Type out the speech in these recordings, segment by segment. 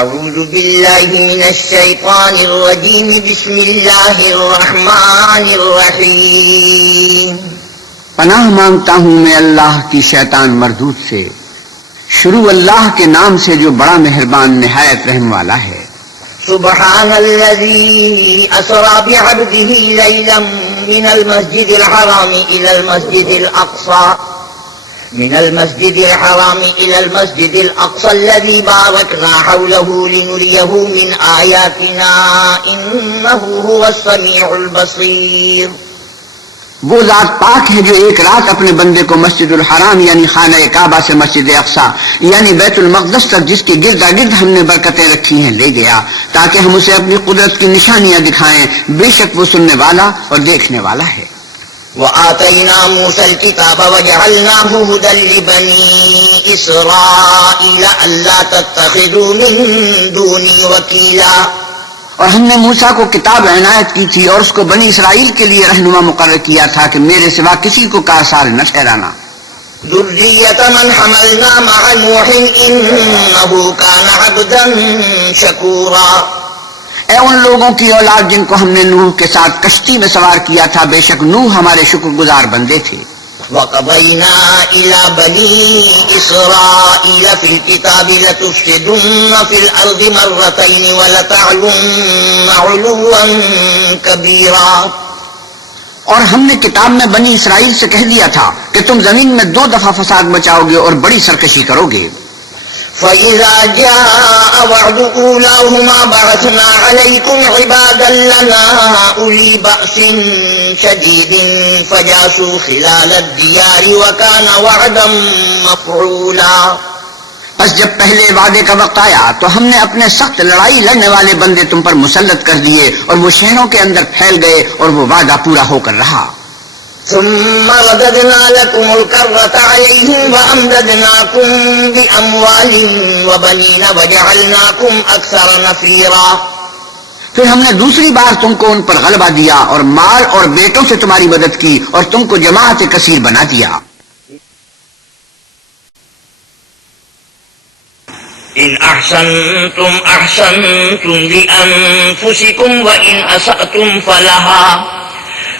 اعوذ باللہ من الشیطان الرجیم بسم اللہ الرحمن الرحیم پناہ مانگتا ہوں میں اللہ کی شیطان مردود سے، شروع اللہ کے نام سے جو بڑا مہربان نہایت رحم والا ہے۔ سبحان الذي أسرى بعبده ليلا من المسجد الحرام إلى المسجد الأقصى الذي باركنا حوله لنريه من آياتنا إنه هو السميع البصير۔ وہ ذات پاک ہے جو ایک رات اپنے بندے کو مسجد الحرام یعنی خانہ کعبہ سے مسجد اقصی یعنی بیت المقدس تک، جس کے گرد گرد ہم نے برکتیں رکھی ہیں، لے گیا تاکہ ہم اسے اپنی قدرت کی نشانیاں دکھائیں۔ بے شک وہ سننے والا اور دیکھنے والا ہے۔ وآتينا موسى الكتاب وجعلناه هدى لبني إسرائيل ألا تتخذوا من دوني وكيلا، اور ہم نے موسیٰ کو کتاب عنایت کی تھی اور اس کو بنی اسرائیل کے لیے رہنما مقرر کیا تھا کہ میرے سوا کسی کو کارسار نہ ٹھہرانا۔ ذرية من حملنا مع نوح إنه كان عبدا شكورا، اے ان لوگوں کی اولاد جن کو ہم نے نوح کے ساتھ کشتی میں سوار کیا تھا، بے شک نوح ہمارے شکر گزار بندے تھے۔ وَقَضَيْنَا إِلَى بَنِي إِسْرَائِيلَ فِي الْكِتَابِ لَتُفْسِدُنَّ فِي الْأَرْضِ مَرَّتَيْنِ وَلَتَعْلُنَّ عُلُوًّا كَبِيرًا، اور ہم نے کتاب میں بنی اسرائیل سے کہہ دیا تھا کہ تم زمین میں 2 دفعہ فساد مچاؤ گے اور بڑی سرکشی کرو گے۔ فَإِذَا جَاءَ وَعْدُ أُولَاهُمَا بَعَثْنَا عَلَيْكُمْ عِبَادًا لَنَا أُولِي بَأْسٍ شَدِيدٍ فَجَاسُوا خِلَالَ الدِّيَارِ وَكَانَ وَعْدًا مَفْعُولًا۔ بس جب پہلے وعدے کا وقت آیا تو ہم نے اپنے سخت لڑائی لڑنے والے بندے تم پر مسلط کر دیے اور وہ شہروں کے اندر پھیل گئے اور وہ وعدہ پورا ہو کر رہا۔ ثم رددنا لكم الكرة عليهم وأمددناكم بأموال وبنين وجعلناكم أكثر نفيرا، پھر ہم نے دوسری بار تم کو ان پر غلبہ دیا اور مال اور بیٹوں سے تمہاری مدد کی اور تم کو جماعت کثیر بنا دیا۔ إن أحسنتم أحسنتم لأنفسكم وإن أسأتم فلها،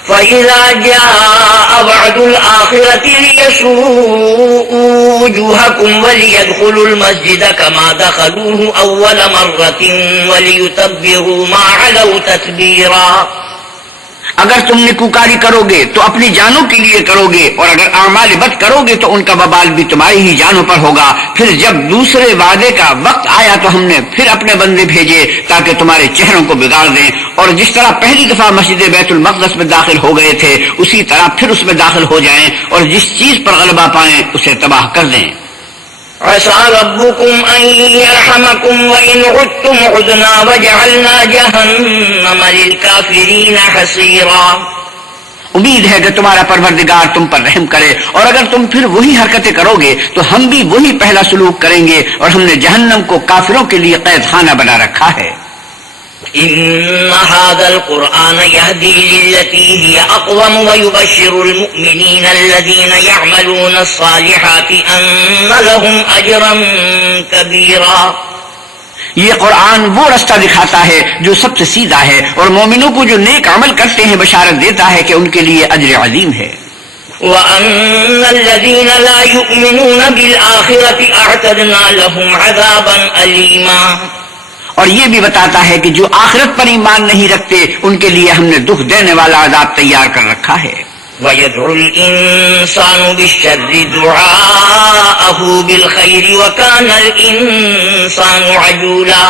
فإذا جاء وعد الآخرة ليسوءوا وجوهكم وليدخلوا المسجد كما دخلوه أول مرة وليتبروا ما علوا تتبيرا۔ اگر تم نیکوکاری کرو گے تو اپنی جانوں کے لیے کرو گے، اور اگر اعمال بد کرو گے تو ان کا وبال بھی تمہاری ہی جانوں پر ہوگا۔ پھر جب دوسرے وعدے کا وقت آیا تو ہم نے پھر اپنے بندے بھیجے تاکہ تمہارے چہروں کو بگاڑ دیں، اور جس طرح پہلی دفعہ مسجد بیت المقدس میں داخل ہو گئے تھے اسی طرح پھر اس میں داخل ہو جائیں، اور جس چیز پر غلبہ پائیں اسے تباہ کر دیں۔ عسى ربكم أن يرحمكم وإن عدتم عدنا وجعلنا جهنم للكافرين حصيرا۔ امید ہے کہ تمہارا پروردگار تم پر رحم کرے، اور اگر تم پھر وہی حرکتیں کرو گے تو ہم بھی وہی پہلا سلوک کریں گے، اور ہم نے جہنم کو کافروں کے لیے قید خانہ بنا رکھا ہے۔ إن هذا القرآن يهدي للتي هي أقوم ويبشر المؤمنين الذين يعملون الصالحات أن لهم أجرا كبيرا۔ یہ قرآن وہ رستہ دکھاتا ہے جو سب سے سیدھا ہے، اور مومنوں کو جو نیک عمل کرتے ہیں بشارت دیتا ہے کہ ان کے لیے اجر عظیم ہے۔ وَأَنَّ الَّذِينَ لَا يُؤْمِنُونَ بِالْآخِرَةِ أَعْتَدْنَا لَهُمْ عَذَابًا أَلِيمًا، اور یہ بھی بتاتا ہے کہ جو آخرت پر ایمان نہیں رکھتے ان کے لیے ہم نے دکھ دینے والا عذاب تیار کر رکھا ہے۔ وَيَدْعُ الْإِنسَانُ بِالشَّرِّ دُعَاءَهُ بِالْخَيْرِ وَكَانَ الْإِنسَانُ عَجُولًا،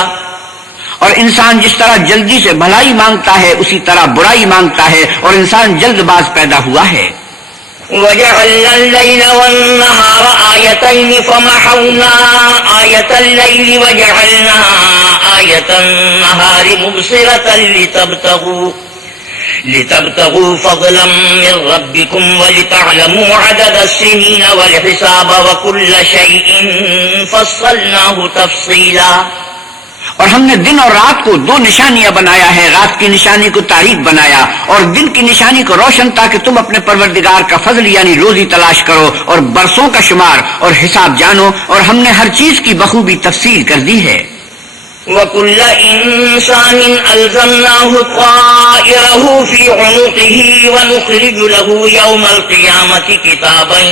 اور انسان جس طرح جلدی سے بھلائی مانگتا ہے اسی طرح برائی مانگتا ہے، اور انسان جلد باز پیدا ہوا ہے۔ وَجَعَلْنَا اللَّيْلَ وَالنَّهَارَ آيَتَيْنِ فَمَحَوْنَا آيَةَ اللَّيْلِ وَجَعَلْنَا آيَةَ النَّهَارِ مُبْصِرَةً لِتَبْتَغُوا فَضْلًا مِّن رَّبِّكُمْ وَلِتَعْلَمُوا عَدَدَ السِّنِينَ وَالْحِسَابَ وَكُلَّ شَيْءٍ فَصَّلْنَاهُ تَفْصِيلًا، اور ہم نے دن اور رات کو 2 نشانیاں بنایا ہے، رات کی نشانی کو تاریک بنایا اور دن کی نشانی کو روشن، تاکہ تم اپنے پروردگار کا فضل یعنی روزی تلاش کرو اور برسوں کا شمار اور حساب جانو، اور ہم نے ہر چیز کی بخوبی تفصیل کر دی ہے۔ وَكُلَّ إِنسَانٍ أَلْزَمْنَاهُ طَائِرَهُ فِي عُنُقِهِ وَنُخْرِجُ لَهُ يَوْمَ الْقِيَامَةِ كِتَابًا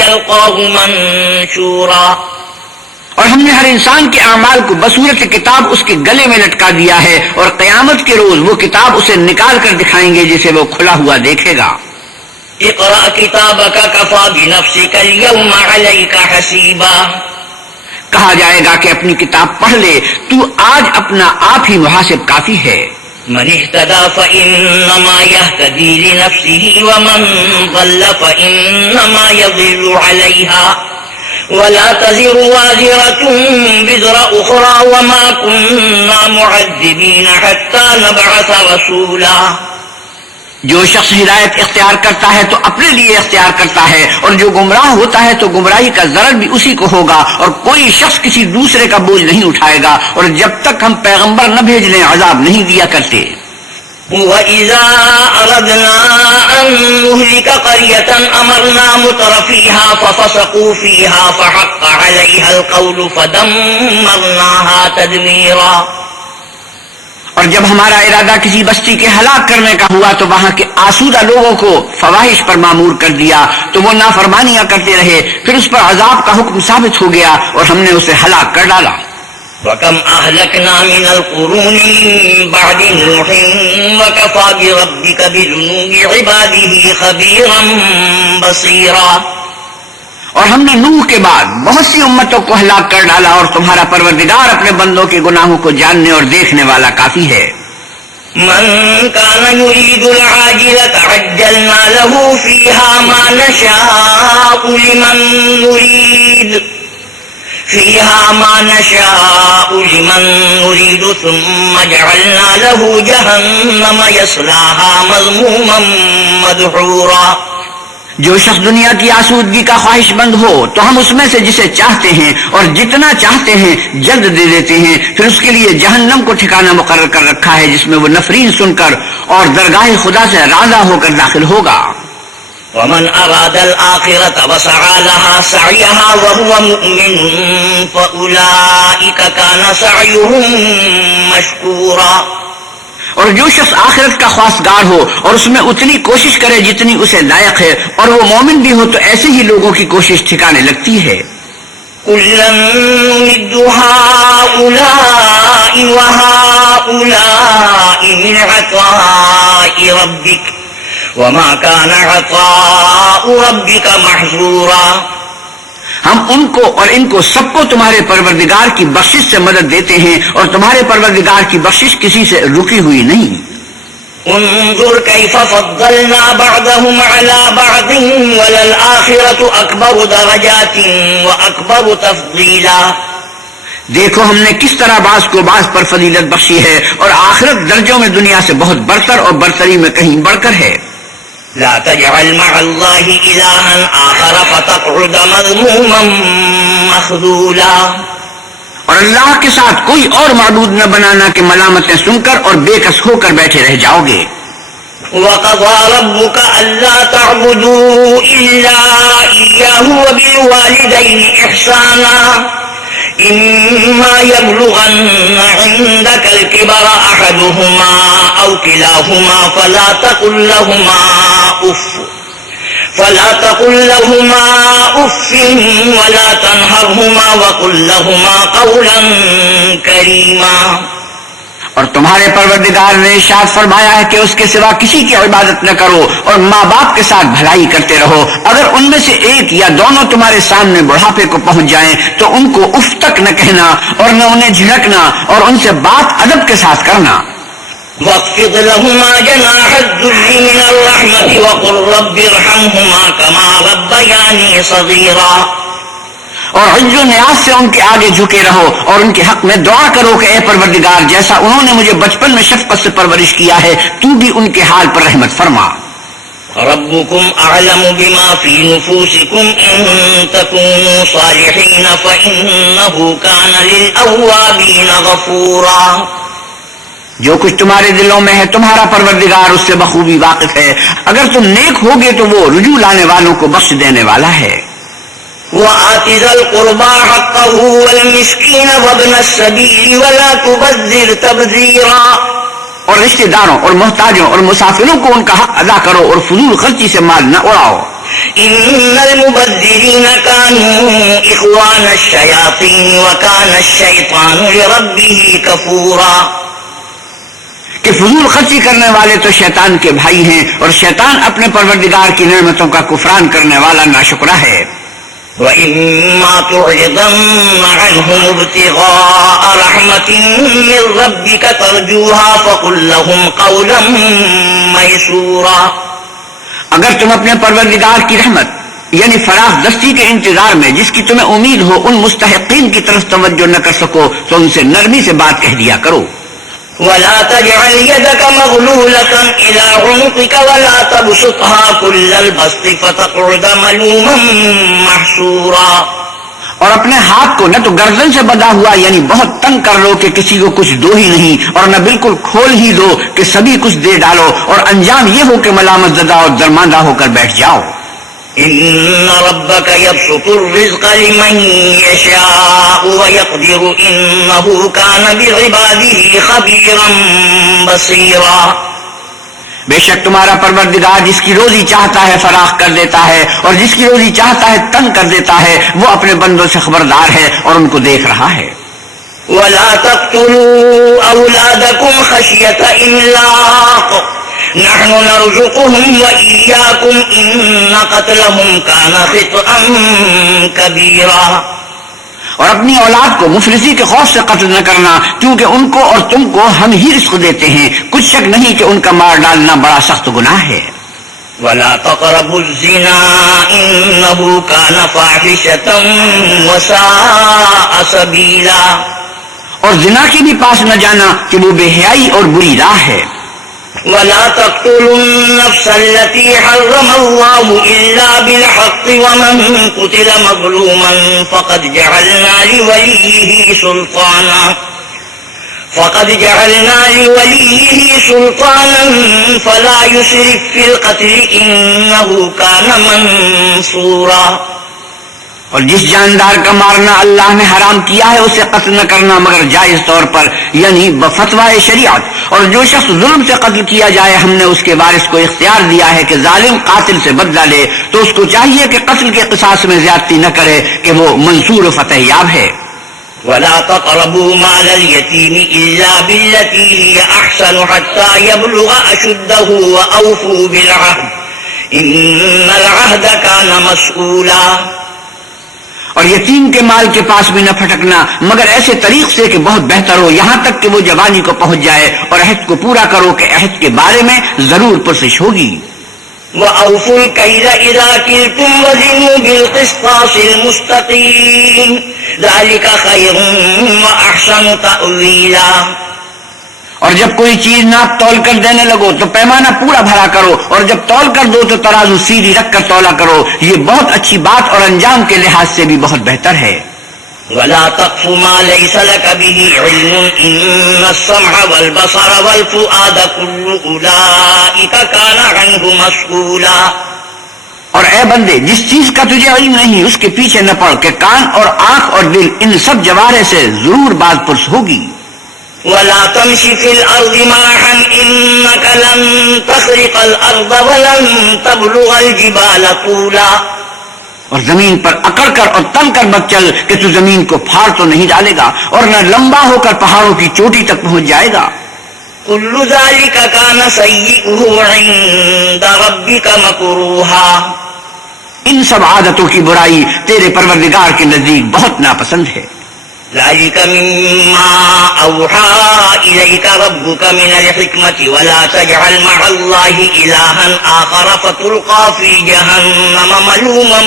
يَلْقَاهُ مَنشُورًا۔ اور ہم نے ہر انسان کے اعمال کو بصورت کتاب اس کے گلے میں لٹکا دیا ہے، اور قیامت کے روز وہ کتاب اسے نکال کر دکھائیں گے جسے وہ کھلا ہوا دیکھے گا۔ اقرأ كتابك كفى بنفسك اليوم عليك حسيبا۔ کہا جائے گا کہ اپنی کتاب پڑھ لے، تو آج اپنا آپ ہی محاسب کافی ہے۔ من اهتدى فإنما يهتدي لنفسه ومن ضل فإنما يضل عليها ولا تزر وازرة وزر أخرى وما كنا معذبين حتى نبعث رسولا۔ جو شخص ہدایت اختیار کرتا ہے تو اپنے لیے اختیار کرتا ہے، اور جو گمراہ ہوتا ہے تو گمراہی کا ضرر بھی اسی کو ہوگا، اور کوئی شخص کسی دوسرے کا بوجھ نہیں اٹھائے گا، اور جب تک ہم پیغمبر نہ بھیج لیں عذاب نہیں دیا کرتے۔ وَإِذَا أَرَدْنَا أَن نُّهْلِكَ قَرْيَةً أَمَرْنَا مُتْرَفِيهَا فَفَسَقُوا فِيهَا فَحَقَّ عَلَيْهَا الْقَوْلُ فَدَمَّرْنَاهَا تَدْمِيرًا۔ اور جب ہمارا ارادہ کسی بستی کے ہلاک کرنے کا ہوا تو وہاں کے آسودہ لوگوں کو فواحش پر معمور کر دیا، تو وہ نافرمانیاں کرتے رہے، پھر اس پر عذاب کا حکم ثابت ہو گیا اور ہم نے اسے ہلاک کر ڈالا۔ وَكَمْ أَهْلَكْنَا مِنَ الْقُرُونِ مِن بَعْدِ نُوحٍ وَكَفَىٰ بِرَبِّكَ بِذُنُوبِ عِبَادِهِ خَبِيرًا بَصِيرًا۔ اور ہم نے نوح کے بعد بہت سی امتوں کو ہلاک کر ڈالا، اور تمہارا پروردگار اپنے بندوں کے گناہوں کو جاننے اور دیکھنے والا کافی ہے۔ من كان يريد العاجلة عجلنا له فيها ما نشاء لمن نريد ثم جعلنا له جهنم يصلاها مذموما مدحورا۔ جو شخص دنیا کی آسودگی کا خواہش مند ہو تو ہم اس میں سے جسے چاہتے ہیں اور جتنا چاہتے ہیں جلد دے دیتے ہیں، پھر اس کے لیے جہنم کو ٹھکانہ مقرر کر رکھا ہے جس میں وہ نفرین سن کر اور درگاہ خدا سے راضی ہو کر داخل ہوگا۔ ومن أراد الآخرة وسعى لها سعيها وهو مؤمن فأولئك كان سعيهم مشكورا۔ اور جو شخص آخرت کا خواستگار ہو اور اس میں اتنی کوشش کرے جتنی اسے لائق ہے، اور وہ مومن بھی ہو، تو ایسے ہی لوگوں کی کوشش ٹھکانے لگتی ہے۔ كُلًّا نُّمِدُّ هَٰؤُلَاءِ وَهَٰؤُلَاءِ مِنْ عَطَاءِ رَبِّكَ وَمَا كَانَ عَطَاءُ رَبِّكَ مَحْظُورًا۔ ہم ان کو اور ان کو سب کو تمہارے پروردگار کی بخشش سے مدد دیتے ہیں، اور تمہارے پروردگار کی بخشش کسی سے رکی ہوئی نہیں۔ انظر كيف فضلنا بعضهم على بعض وللآخرة أكبر درجات وأكبر تفضيلا۔ دیکھو ہم نے کس طرح بعض کو بعض پر فضیلت بخشی ہے، اور آخرت درجوں میں دنیا سے بہت برتر اور برتری میں کہیں بڑھ کر ہے۔ لا تجعل مع الله إلها آخر فتقعد مذموما مخذولا۔ اور اللہ کے ساتھ کوئی اور معبود نہ بنانا کہ ملامتیں سن کر اور بے کس ہو کر بیٹھے رہ جاؤ گے۔ وَقَضَىٰ رَبُّكَ أَلَّا تَعْبُدُوا إِلَّا إِيَّاهُ وَبِالْوَالِدَيْنِ إِحْسَانًا إِمَّا يَبْلُغَنَّ عِندَكَ الْكِبَرَ أَحَدُهُمَا أَوْ كِلَاهُمَا فَلَا تَقُل لَّهُمَا أُفٍّ وَلَا تَنْهَرْهُمَا وَقُل لَّهُمَا قَوْلًا كَرِيمًا۔ اور تمہارے پروردگار نے ارشاد فرمایا ہے کہ اس کے سوا کسی کی عبادت نہ کرو، اور ماں باپ کے ساتھ بھلائی کرتے رہو۔ اگر ان میں سے ایک یا دونوں تمہارے سامنے بڑھاپے کو پہنچ جائیں تو ان کو اف تک نہ کہنا، اور نہ انہیں جھڑکنا، اور ان سے بات ادب کے ساتھ کرنا۔ وَاخْفِضْ لَهُمَا جَنَاحَ الذُّلِّ مِنَ الرَّحْمَةِ وَقُل رَّبِّ ارْحَمْهُمَا كَمَا رَبَّيَانِي صَغِيرًا۔ اور عجز و نیاز سے ان کے آگے جھکے رہو، اور ان کے حق میں دعا کرو کہ اے پروردگار، جیسا انہوں نے مجھے بچپن میں شفقت سے پرورش کیا ہے، تو بھی ان کے حال پر رحمت فرما۔ ربكم أعلم بما في نفوسكم إن تكونوا صالحين فإنه كان للأوابين غفورا۔ جو کچھ تمہارے دلوں میں ہے تمہارا پروردگار اس سے بخوبی واقف ہے، اگر تم نیک ہوگے تو وہ رجوع لانے والوں کو بخش دینے والا ہے۔ وآت ذا القربى حقه والمسكين وابن السبيل ولا تبذر تبذيرا، اور رشتہ داروں اور محتاجوں اور مسافروں کو ان کا حق ادا کرو اور فضول خرچی سے مال نہ اڑاؤ۔ ان المبذرین كانوا اخوان الشیاطین وكان الشیطان لربه کفورا، کہ فضول خرچی کرنے والے تو شیطان کے بھائی ہیں اور شیطان اپنے پروردگار کی نعمتوں کا کفران کرنے والا ناشکرا ہے۔ وَإِمَّا تُعْرِضَنَّ عَنْهُمُ ابْتِغَاءَ رَحْمَةٍ مِّن رَّبِّكَ تَرْجُوهَا فَقُل لَّهُمْ قَوْلًا مَّيْسُورًا، اگر تم اپنے پروردگار کی رحمت یعنی فراخ دستی کے انتظار میں جس کی تمہیں امید ہو ان مستحقین کی طرف توجہ نہ کر سکو تو ان سے نرمی سے بات کہہ دیا کرو۔ وَلَا تَجْعَلْ يَدَكَ مَغْلُولَةً إِلَىٰ عُنُقِكَ وَلَا تَبْسُطْهَا كُلَّ الْبَسْطِ فَتَقْعُدَ مَلُومًا مَّحْسُورًا، اور اپنے ہاتھ کو نہ تو گردن سے بندھا ہوا یعنی بہت تنگ کر لو کہ کسی کو کچھ دو ہی نہیں، اور نہ بالکل کھول ہی دو کہ سبھی کچھ دے ڈالو، اور انجام یہ ہو کہ ملامت زدہ اور درماندہ ہو کر بیٹھ جاؤ۔ ان ربك يبسط الرزق لمن يشاء ويقدر انه كان بعباده خبيرا بصيرا، بے شک تمہارا پروردگار جس کی روزی چاہتا ہے فراخ کر دیتا ہے اور جس کی روزی چاہتا ہے تنگ کر دیتا ہے، وہ اپنے بندوں سے خبردار ہے اور ان کو دیکھ رہا ہے۔ ولا تقتلوا اولادكم خشية املاق نحن نرزقهم وإياكم ان قتلهم كان خطأ كبيرا، اور اپنی اولاد کو مفلسی کے خوف سے قتل نہ کرنا کیونکہ ان کو اور تم کو ہم ہی رزق دیتے ہیں، کچھ شک نہیں کہ ان کا مار ڈالنا بڑا سخت گناہ ہے۔ ولا تقربوا الزنا انه كان فاحشة وساء سبيلا، اور زنا کے بھی پاس نہ جانا کہ وہ بے حیائی اور بری راہ ہے۔ ولا تقتلوا النفس التي حرم الله إلا بالحق ومن قتل مظلوما فقد جعلنا لوليه سلطانا فلا يسرف في القتل إنه كان منصورا، اور جس جاندار کا مارنا اللہ نے حرام کیا ہے اسے قتل نہ کرنا مگر جائز طور پر یعنی بفتوائے شریعت، اور جو شخص ظلم سے قتل کیا جائے ہم نے اس کے وارث کو اختیار دیا ہے کہ ظالم قاتل سے بدلہ لے، تو اس کو چاہیے کہ قتل کے قصاص میں زیادتی نہ کرے کہ وہ منصور و فتح یاب ہے۔ ولا تقربوا مال اليتيم إلا بالتي هي أحسن حتى يبلغ أشده وأوفوا بالعهد إن العهد كان مسؤولا، اور یتیم کے مال کے پاس بھی نہ پھٹکنا مگر ایسے طریق سے کہ بہت بہتر ہو یہاں تک کہ وہ جوانی کو پہنچ جائے، اور عہد کو پورا کرو کہ عہد کے بارے میں ضرور پرسش ہوگی۔ وَأَوْفُوا الْكَيْلَ إِذَا كِلْتُمْ وَزِنُوا بِالْقِسْطَاسِ الْمُسْتَقِيمِ ذَلِكَ خَيْرٌ وَأَحْسَنُ تَأْوِيلًا، اور جب کوئی چیز ناپ تول کر دینے لگو تو پیمانہ پورا بھرا کرو، اور جب تول کر دو تو ترازو سیدھی رکھ کر تولا کرو، یہ بہت اچھی بات اور انجام کے لحاظ سے بھی بہت بہتر ہے۔ وَلَا تَقْفُ مَا لَيْسَ لَكَ بِهِ عِلْمٌ إِنَّ السَّمْعَ وَالْبَصَرَ وَالْفُؤَادَ كُلُّ أُولَئِكَ كَانَ عَنْهُ مَسْئُولًا، اور اے بندے جس چیز کا تجھے علم نہیں اس کے پیچھے نہ پڑ کہ کان اور آنکھ اور دل ان سب جوارے سے ضرور بات پرس ہوگی۔ وَلَا تَمْشِ فِي الْأَرْضِ مَرَحًا إِنَّكَ لَن تَخْرِقَ الْأَرْضَ وَلَن تَبْلُغَ الْجِبَالَ طُولًا، اور زمین پر اکڑ کر اور تن کر مت چل کہ تو زمین کو پھاڑ تو نہیں ڈالے گا اور نہ لمبا ہو کر پہاڑوں کی چوٹی تک پہنچ جائے گا۔ كُلُّ ذَلِكَ كَانَ سَيِّئُهُ عِندَ رَبِّكَ مَكْرُوهًا، ان سب عادتوں کی برائی تیرے پروردگار کے نزدیک بہت ناپسند ہے۔ ذلك مما أوحى إليك ربك من الحكمة ولا تجعل مع الله إلها آخر فتلقى في جهنم ملوما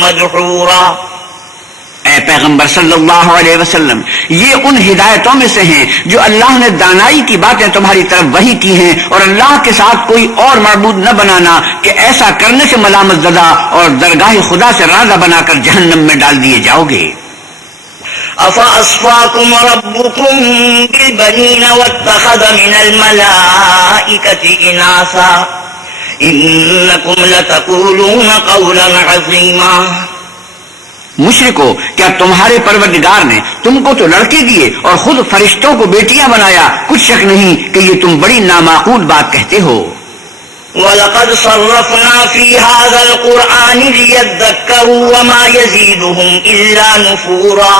مدحورا، اے پیغمبر صلی اللہ علیہ وسلم یہ ان ہدایتوں میں سے ہیں جو اللہ نے دانائی کی باتیں تمہاری طرف وحی کی ہیں، اور اللہ کے ساتھ کوئی اور معبود نہ بنانا کہ ایسا کرنے سے ملامت زدہ اور درگاہ خدا سے راضہ بنا کر جہنم میں ڈال دیے جاؤ گے۔ أفأصفاكم ربكم بالبنين واتخذ من الملائكة إناثا إنكم لتقولون قولا عظيما، مشرکو، کیا تمہارے پروردگار نے تم کو تو لڑکے دیے اور خود فرشتوں کو بیٹیاں بنایا؟ کچھ شک نہیں کہ یہ تم بڑی نامعقول بات کہتے ہو۔ وَلَقَدْ صَرَّفْنَا فِي هَذَا الْقُرْآنِ لِيَذَّكَّرُوا وَمَا يَزِيدُهُمْ إِلَّا نُفُورًا،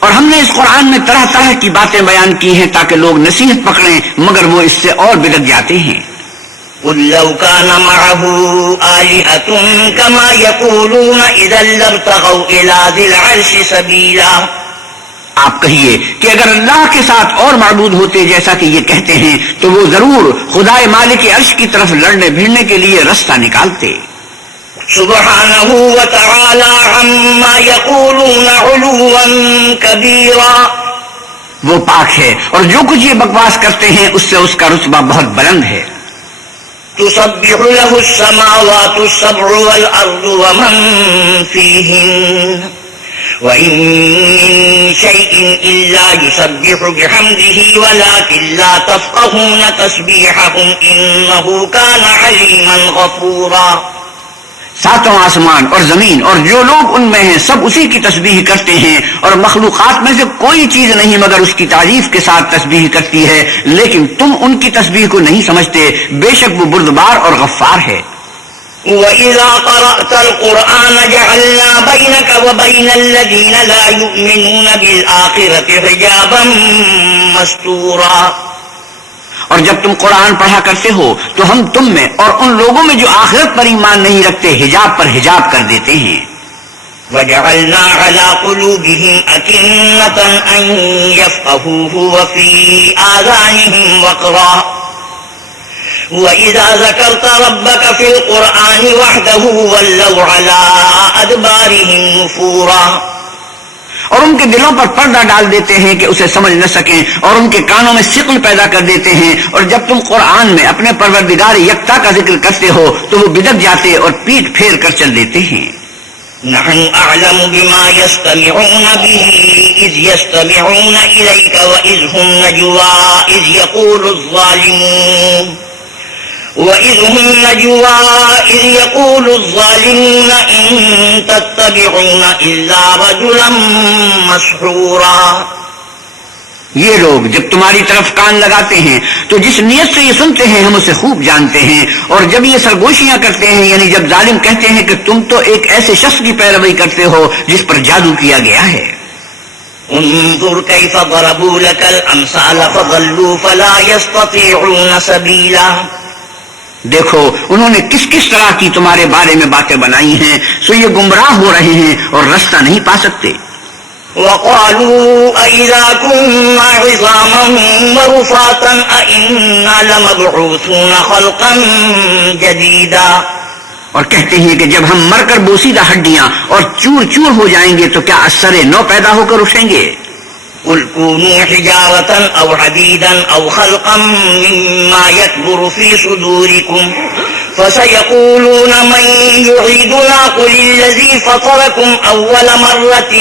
اور ہم نے اس قرآن میں طرح طرح کی باتیں بیان کی ہیں تاکہ لوگ نصیحت پکڑیں، مگر وہ اس سے اور بگڑ جاتے ہیں۔ قُلْ لَوْ كَانَ مَعَهُ آلِهَةٌ كَمَا يَقُولُونَ إِذًا لَّابْتَغَوْا إِلَىٰ ذِي الْعَرْشِ سَبِيلًا، آپ کہیے کہ اگر اللہ کے ساتھ اور معبود ہوتے جیسا کہ یہ کہتے ہیں تو وہ ضرور خدائے مالک عرش کی طرف لڑنے بھیڑنے کے لیے رستہ نکالتے۔ سبحانہ وتعالی عما یقولون علوا کبیرا، وہ پاک ہے اور جو کچھ یہ بکواس کرتے ہیں اس سے اس کا رتبہ بہت بلند ہے۔ تسبح له السماوات السبع والارض ومن فيهن وإن من شيء إلا يسبح بحمده ولكن لا تفقهون تسبيحهم إنه كان عليما غفورا۔ ساتوں آسمان اور زمین اور جو لوگ ان میں ہیں سب اسی کی تسبیح کرتے ہیں، اور مخلوقات میں سے کوئی چیز نہیں مگر اس کی تعریف کے ساتھ تسبیح کرتی ہے، لیکن تم ان کی تسبیح کو نہیں سمجھتے، بے شک وہ بردبار اور غفار ہے۔ وَإِذَا قَرَأْتَ الْقُرْآنَ جَعَلْنَا بَيْنَكَ وَبَيْنَ الَّذِينَ لَا يُؤْمِنُونَ بِالْآخِرَةِ حِجَابًا مَسْتُورًا، اور جب تم قرآن پڑھا کرتے ہو تو ہم تم میں اور ان لوگوں میں جو آخرت پر ایمان نہیں رکھتے حجاب پر حجاب کر دیتے ہیں۔ وَجَعَلْنَا عَلَىٰ قُلُوبِهِمْ أَكِنَّةً أَن يَفْقَهُوهُ وَفِي آذَانِهِمْ وَقْرًا وَإِذَا ذَكَرْتَ رَبَّكَ فِي الْقُرْآنِ وَحْدَهُ وَلَّوْا عَلَىٰ أَدْبَارِهِمْ نُفُورًا، اور ان کے دلوں پر پردہ ڈال دیتے ہیں کہ اسے سمجھ نہ سکیں، اور ان کے کانوں میں ثقل پیدا کر دیتے ہیں، اور جب تم قرآن میں اپنے پروردگار یکتا کا ذکر کرتے ہو تو وہ بدک جاتے اور پیٹ پھیر کر چل دیتے ہیں۔ نحن أعلم بما يستمعون به إذ يستمعون إليك وإذ هم نجوى إذ يقول الظالمون إن تتبعون إلا رجلا مسحورا۔ یہ لوگ جب تمہاری طرف کان لگاتے ہیں تو جس نیت سے یہ سنتے ہیں ہم اسے خوب جانتے ہیں، اور جب یہ سرگوشیاں کرتے ہیں یعنی جب ظالم کہتے ہیں کہ تم تو ایک ایسے شخص کی پیروی کرتے ہو جس پر جادو کیا گیا ہے۔ انظر كيف ضربوا لك الأمثال فضلوا فلا يستطيعون سبيلا، دیکھو انہوں نے کس کس طرح کی تمہارے بارے میں باتیں بنائی ہیں، سو یہ گمراہ ہو رہے ہیں اور رستہ نہیں پا سکتے۔ وقالوا أئذا كنا عظاما ورفاتا أئنا لمبعوثون خلقا جديدا، اور کہتے ہیں کہ جب ہم مر کر بوسیدہ ہڈیاں اور چور چور ہو جائیں گے تو کیا اثر نو پیدا ہو کر اٹھیں گے؟ قل كونوا حجارة أو حديدا أو خلقا مما يكبر في صدوركم فسيقولون من يعيدنا قل الذي فطركم أول مرة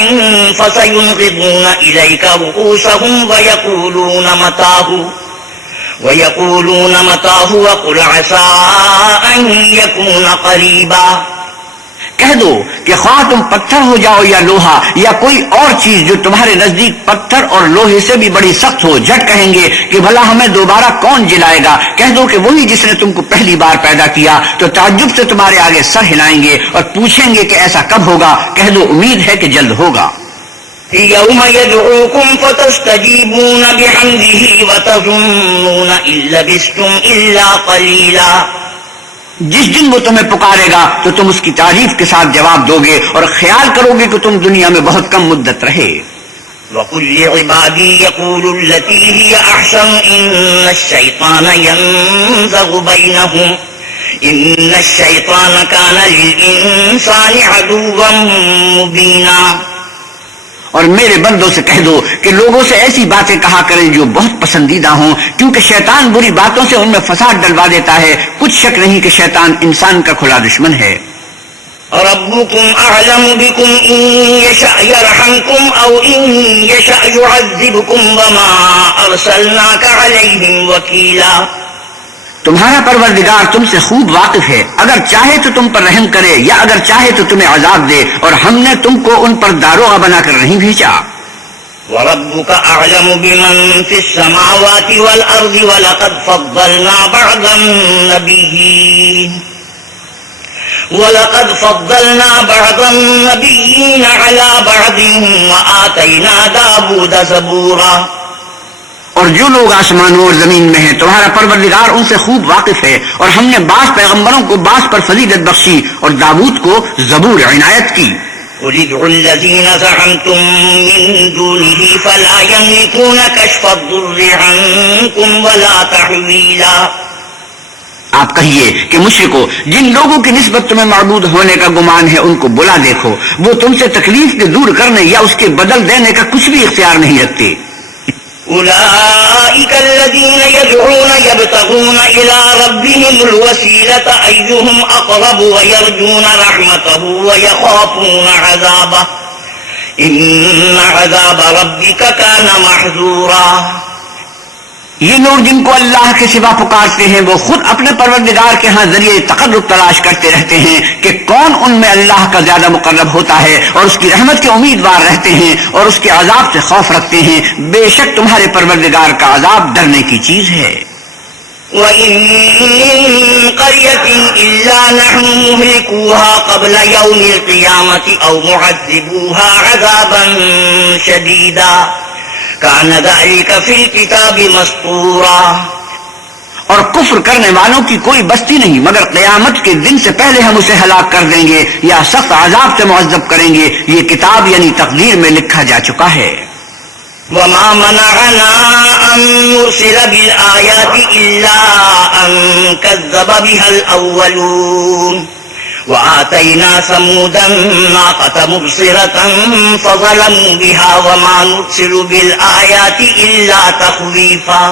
فسينغضون إليك رؤوسهم ويقولون متاه وقل عسى أن يكون قريبا۔ کہہ دو کہ خواہ تم پتھر ہو جاؤ یا لوہا یا کوئی اور چیز جو تمہارے نزدیک پتھر اور لوہے سے بھی بڑی سخت ہو، جھٹ کہیں گے کہ بھلا ہمیں دوبارہ کون جلائے گا؟ کہہ دو کہ وہی جس نے تم کو پہلی بار پیدا کیا، تو تعجب سے تمہارے آگے سر ہلائیں گے اور پوچھیں گے کہ ایسا کب ہوگا؟ کہہ دو امید ہے کہ جلد ہوگا۔ يوم يدعوكم فتستجيبون بحمده وتظنون إن لبثتم إلا قليلا، جس دن وہ تمہیں پکارے گا تو تم اس کی تعریف کے ساتھ جواب دو گے اور خیال کرو گے کہ تم دنیا میں بہت کم مدت رہے۔ وَقُلْ لِعِبَادِي يَقُولُوا الَّتِي هِيَ أَحْسَنُ إِنَّ الشَّيْطَانَ كَانَ لِلْإِنسَانِ عَدُوًّا مُبِينًا، اور میرے بندوں سے کہہ دو کہ لوگوں سے ایسی باتیں کہا کریں جو بہت پسندیدہ ہوں، کیونکہ شیطان بری باتوں سے ان میں فساد ڈلوا دیتا ہے۔ کچھ شک نہیں کہ شیطان انسان کا کھلا دشمن ہے۔ ربكم أعلم بكم إن يشأ يرحمكم أو إن يشأ يعذبكم وما أرسلناك عليهم وكيلا، تمہارا پروردگار تم سے خوب واقف ہے، اگر چاہے تو تم پر رحم کرے یا اگر چاہے تو تمہیں عذاب دے، اور ہم نے تم کو ان پر داروغہ بنا کر نہیں بھیجا۔ وَرَبُّكَ أَعْلَمُ بِمَن فِي السَّمَاوَاتِ وَالْأَرْضِ وَلَقَدْ فَضَّلْنَا بَعْضَ النَّبِيِّينَ عَلَى بَعْضٍ وَآتَيْنَا دَاوُودَ زَبُورًا۔ اور جو لوگ آسمانوں اور زمین میں ہیں تمہارا پروردگار ان سے خوب واقف ہے، اور ہم نے بعض پیغمبروں کو بعض پر فضیلت بخشی اور داود کو زبور عنایت کی۔ قُلِ ادْعُوا الَّذِينَ زَعَمْتُم مِّن دُونِهِ فَلَا يَمْلِكُونَ كَشْفَ الضُّرِّ عَنكُمْ وَلَا تَحْوِيلًا۔ آپ کہیے کہ مشرکو، جن لوگوں کی نسبت تمہیں معبود ہونے کا گمان ہے ان کو بلا دیکھو، وہ تم سے تکلیف کے دور کرنے یا اس کے بدل دینے کا کچھ بھی اختیار نہیں رکھتے۔ أولئك الذين يدعون يبتغون إلى ربهم الوسيلة أيهم أقرب ويرجون رحمته ويخافون عذابه إن عذاب ربك كان محذورا۔ یہ لوگ جن کو اللہ کے سوا پکارتے ہیں وہ خود اپنے پروردگار کے ہاں ذریعے تقرب تلاش کرتے رہتے ہیں کہ کون ان میں اللہ کا زیادہ مقرب ہوتا ہے، اور اس کی رحمت کے امیدوار رہتے ہیں اور اس کے عذاب سے خوف رکھتے ہیں۔ بے شک تمہارے پروردگار کا عذاب ڈرنے کی چیز ہے۔ وَإِن مِّن قَرْيَةٍ إِلَّا نَحْنُ مُهْلِكُوهَا قَبْلَ يَوْمِ الْقِيَامَةِ أَوْ مُعَذِّبُوهَا عَذَابًا شَدِيدًا كَانَ ذَلِكَ فِي الْكِتَابِ مَسْطُورًا۔ اور کفر کرنے والوں کی کوئی بستی نہیں مگر قیامت کے دن سے پہلے ہم اسے ہلاک کر دیں گے یا سخت عذاب سے معذب کریں گے، یہ کتاب یعنی تقدیر میں لکھا جا چکا ہے۔ وَمَا مَنَعَنَا أَن نُّرْسِلَ بِالْآيَاتِ إِلَّا أَن كَذَّبَ بِهَا الْأَوَّلُونَ وَآتَيْنَا ثَمُودَ النَّاقَةَ مُبْصِرَةً فَظَلَمُوا بِهَا وَمَا نُرْسِلُ بِالْآيَاتِ إِلَّا تَخْوِيفًا۔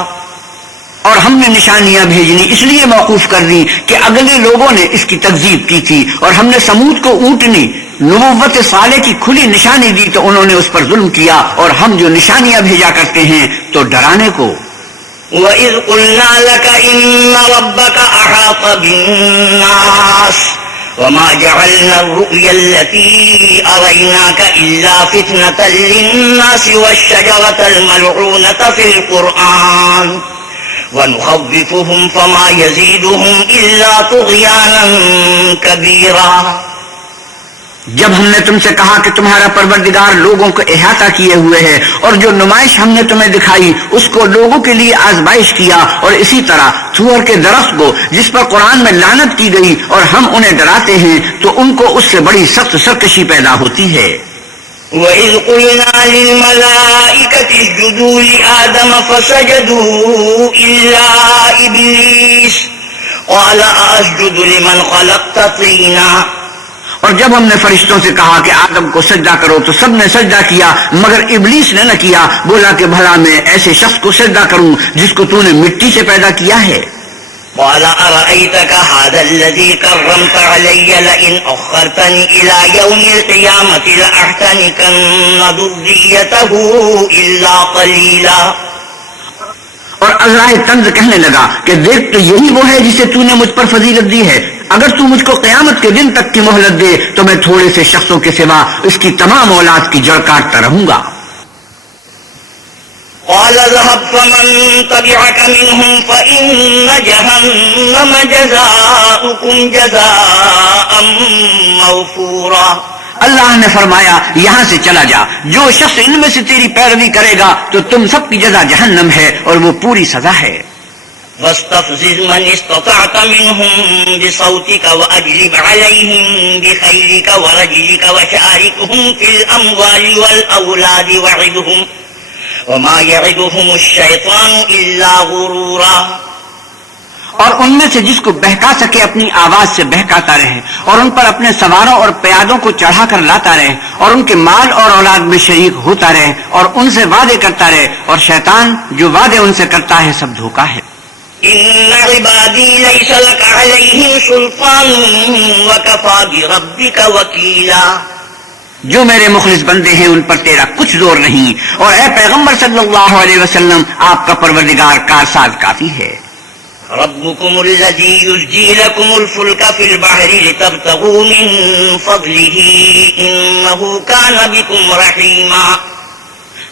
اور ہم نے نشانیاں بھیجنی اس لیے موقوف کر دی کہ اگلے لوگوں نے اس کی تکذیب کی تھی، اور ہم نے سمود کو اونٹنی نبوت صالح کی کھلی نشانی دی تو انہوں نے اس پر ظلم کیا، اور ہم جو نشانیاں بھیجا کرتے ہیں تو ڈرانے کو۔ وَإِذْ قُلْنَا لَكَ إِنَّ رَبَّكَ أَحَاطَ بِالنَّاسِ وَمَا جَعَلْنَا الرُّؤْيَا الَّتِي أَرَيْنَاكَ إِلَّا فِتْنَةً لِلنَّاسِ وَالشَّجَرَةَ الْمَلْعُونَةَ فِي الْقُرْآنِ وَنُخَوِّفُهُمْ فَمَا يَزِيدُهُمْ إِلَّا طُغْيَانًا كَبِيرًا۔ جب ہم نے تم سے کہا کہ تمہارا پروردگار لوگوں کو احاطہ کیے ہوئے ہے، اور جو نمائش ہم نے تمہیں دکھائی اس کو لوگوں کے لیے آزمائش کیا، اور اسی طرح تھور کے درخت کو جس پر قرآن میں لعنت کی گئی اور ہم انہیں ڈراتے ہیں تو ان کو اس سے بڑی سخت سرکشی پیدا ہوتی ہے۔ وَإِذْ قُلْنَا لِلْمَلَائِكَةِ اسْجُدُوا لِآدَمَ فَسَجَدُوا إِلَّا إِبْلِيسَ قَالَ أَسْجُدُ لِمَنْ خَلَقْتَ طِينًا۔ اور جب ہم نے فرشتوں سے کہا کہ آدم کو سجدہ کرو تو سب نے سجدہ کیا مگر ابلیس نے نہ کیا، بولا کہ بھلا میں ایسے شخص کو سجدہ کروں جس کو تو نے مٹی سے پیدا کیا ہے۔ قال أرأيتك هذا الذي كرمت علي لئن أخرتني إلى يوم القيامة لأحتنكن ذريته إلا قليلا۔ اور عزرائے طنز کہنے لگا کہ دیکھ تو یہی وہ ہے جسے تو نے مجھ پر فضیلت دی ہے، اگر تو مجھ کو قیامت کے دن تک کی مہلت دے تو میں تھوڑے سے شخصوں کے سوا اس کی تمام اولاد کی جڑ کاٹتا رہوں گا۔ قال اذهب فمن تبعك منهم فإن جهنم جزاؤكم جزاء موفورا۔ اللہ نے فرمایا یہاں سے چلا جا، جو شخص ان میں سے تیری پیروی کرے گا تو تم سب کی جزا جہنم ہے اور وہ پوری سزا ہے۔ واستفزز من استطعت منهم بصوتك وأجلب عليهم بخيلك ورجلك وشاركهم في الأموال والأولاد وعدهم وما يعدهم الشيطان إلا غرورا۔ اور ان میں سے جس کو بہکا سکے اپنی آواز سے بہکاتا رہے، اور ان پر اپنے سواروں اور پیادوں کو چڑھا کر لاتا رہے، اور ان کے مال اور اولاد میں شریک ہوتا رہے، اور ان سے وعدے کرتا رہے، اور شیطان جو وعدے ان سے کرتا ہے سب دھوکا ہے۔ إن عبادي ليس لك عليهم سلطان وكفى بربك وكيلا۔ جو میرے مخلص بندے ہیں ان پر تیرا کچھ زور نہیں، اور اے پیغمبر صلی اللہ علیہ وسلم آپ کا پروردگار کارساز کافی ہے۔ ربكم الذي يزجي لكم الفلك في البحر لتبتغوا من فضله إنه كان بكم رحيما.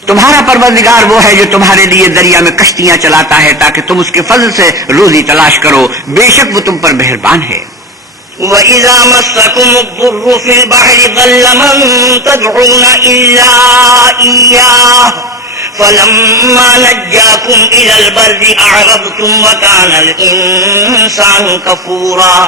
تمہارا پروردگار وہ ہے جو تمہارے لیے دریا میں کشتیاں چلاتا ہے تاکہ تم اس کے فضل سے روزی تلاش کرو، بے شک وہ تم پر مہربان ہے. وَإِذَا مَسَّكُمُ الضُّرُّ فِي الْبَحْرِ ضَلَّ مَن تَدْعُونَ إِلَّا إِيَّاهُ فَلَمَّا نَجَّاكُمْ إِلَى الْبَرِّ أَعْرَضْتُمْ وَكَانَ الْإِنسَانُ كَفُورًا.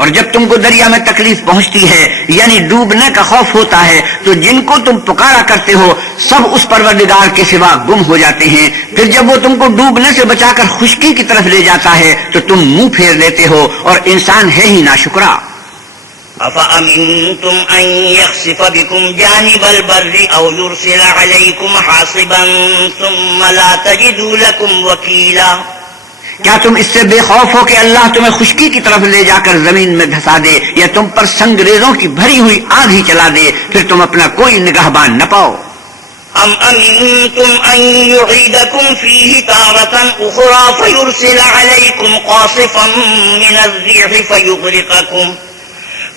اور جب تم کو دریا میں تکلیف پہنچتی ہے یعنی ڈوبنے کا خوف ہوتا ہے تو جن کو تم پکارا کرتے ہو سب اس پروردگار کے سوا گم ہو جاتے ہیں. پھر جب وہ تم کو ڈوبنے سے بچا کر خشکی کی طرف لے جاتا ہے تو تم منہ پھیر لیتے ہو اور انسان ہے ہی ناشکرا. أَفَأَمِنْتُمْ أَنْ يَخْسِفَ بِكُمْ جَانِبَ الْبَرِّ أَوْ يُرْسِلَ عَلَيْكُمْ حَاصِبًا ثُمَّ لَا تَجِدُوا لَكُمْ وَكِيلًا. کیا تم اس سے بے خوف ہو کہ اللہ تمہیں خشکی کی طرف لے جا کر زمین میں دھسا دے یا تم پر سنگریزوں کی بھری ہوئی آگ ہی چلا دے پھر تم اپنا کوئی نگہبان نہ پاؤ؟ أَمْ أَمِنْتُمْ أَنْ يُعِيدَكُمْ فِيهِ تَارَةً أُخْرَى فَيُرْسِلَ عَلَيْكُمْ قَاصِفًا مِنَ الرِّيحِ